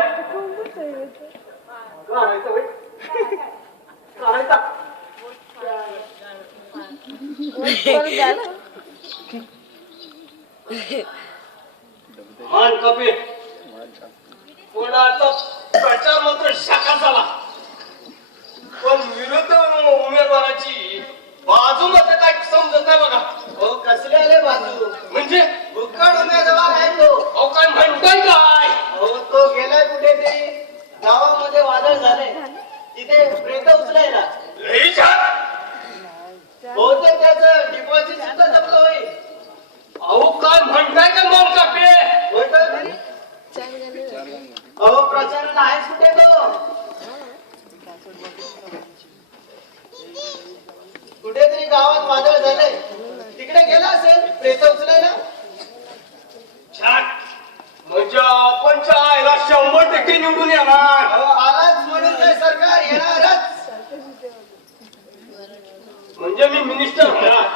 काढायचा भाई, काढायचा. मान कपे कोणाचा प्रचार मात्र शाखा झाला, पण विरुद्ध उमेदवाराची बाजू मध्ये काय समजत नाही बघा. हो कसले आले बाजू म्हणजे भुक्कड उमेदवार आहे तो. अहो काय म्हणताय काय. हो तो गेलाय कुठेतरी गावामध्ये वादळ झाले, तिथे प्रेत उचलायला. लई छान. हो तर त्याचं डिपॉझिट सुद्धा जपलं होईल. अहो काय म्हणताय का मान कापे. होय तर अहो प्रचारात आहेच कुठे तो. कुठेतरी गावात वादळ झाले, तिकडे गेला असेल प्रेत उचलायला. छान. म्हणजे आपणच्या आईला 100% निवडून येणार. अहो आलाच म्हणून काय सरकार येणारच. म्हणजे मी मिनिस्टर होणार.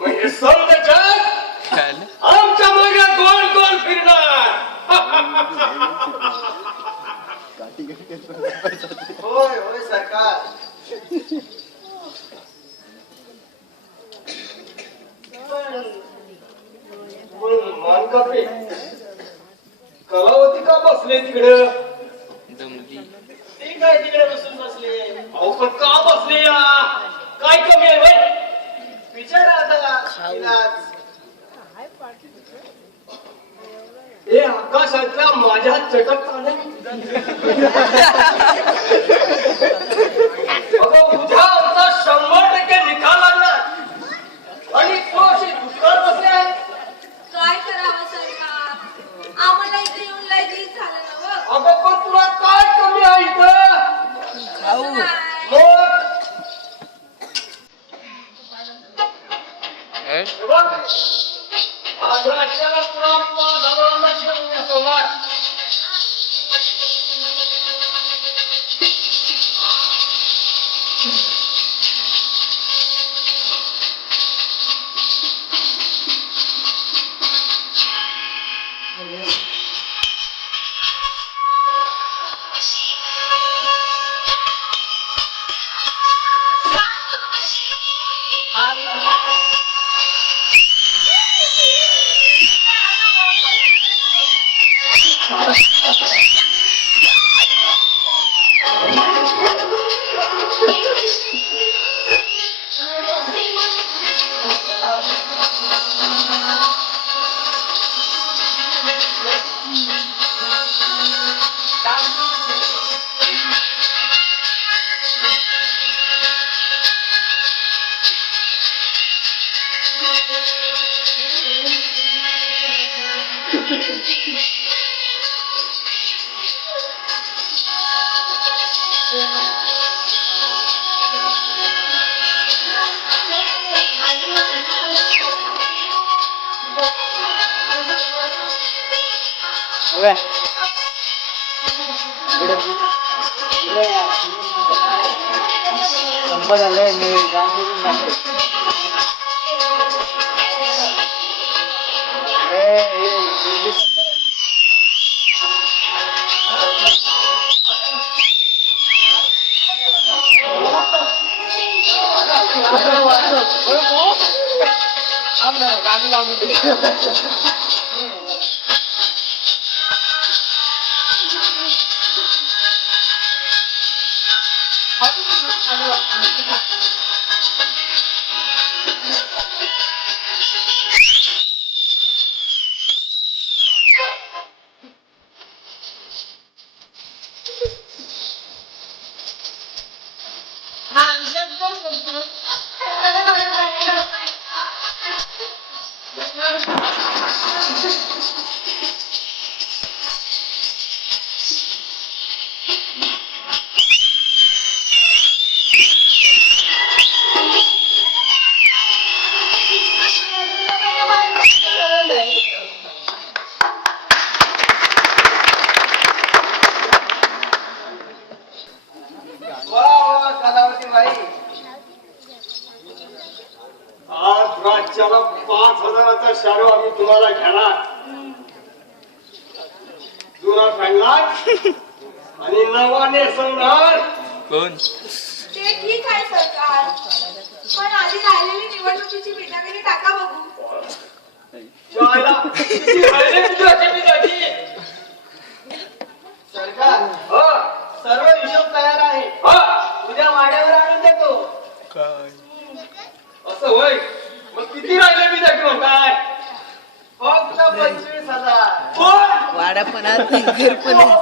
म्हणजे समज जग आमच्या मागे गोल गोल फिरणार. होय होय सरकार बसली या काय कमी आहे बाई विचारा आता तिलाच. हे आकाशातल्या माझ्या चटकताने अगं उद्या आमचा 100% निकाल लागणार आणि तो अशी दुष्काळ बसले आहे काय करावं सरकार आम्हाला इथे येऊन लय दिवस झालं ना व. अगं पण तुला काय कमी आहे इथं तसं नाही. मग ए? हे बघ, आज राज्याला पुन्हा दगडांना घेऊन येतो ना. उभे. संपत आलंय मी काम करून टाकतो. वा कलावती बाई. आज राज्याला 5,000चा शाळू आम्ही तुम्हाला घेणार जुना काढणार आणि नवा नेसवणार कोण? ते ठीक आहे सरकार पण आधी राहिलेली निवडणुकीची बिटागिरी टाका बघू. शाळेला किती राहिले तुझ्याची बिटाची? सरकार हा, सर्व हिशोब तयार आहे. हा, उद्या वाड्यावर आणून देतो. असं होय मग किती राहिले बिटाची म्हणताय? फक्त 25,000. कोण? वाडा पण आहे, घर पण आहे.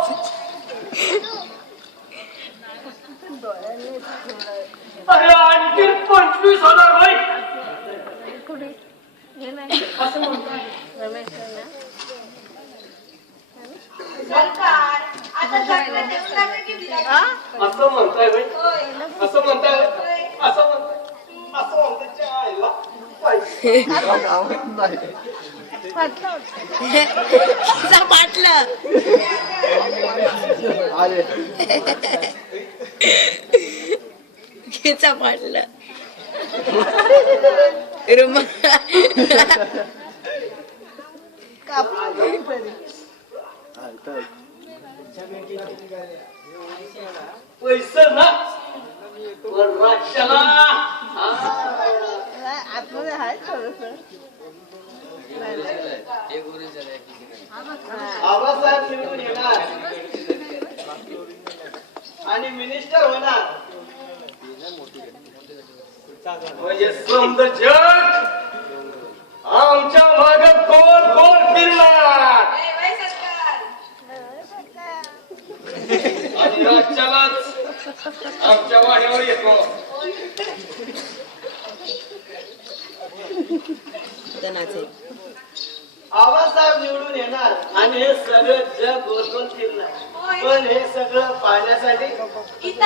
अरे आणखी 25,000 होय असं म्हणताय सरकार आता जगणं देऊन टाका की बिटागिरी. असं म्हणताय बाई होय. असं म्हणताय बाई? होय. असं म्हणताय असं म्हणताय त्या आईला पाहिजे पाटलं घ्यायचा पाटलं पैसे ना पण राज्याला आतमध्ये आहे थोडस. आबासाहेब निवडून येणार आणि मिनिस्टर होणार. म्हणजे समज जग आमच्या माग गोल गोल फिरणार ए, वय सरकार. आणि राज्यालाच आमच्या वाड्यावर येतो. आबासाहेब निवडून येणार आणि हे सगळं जग गोल गोल फिरणार. होय. पण हे सगळं पाहण्यासाठी इथं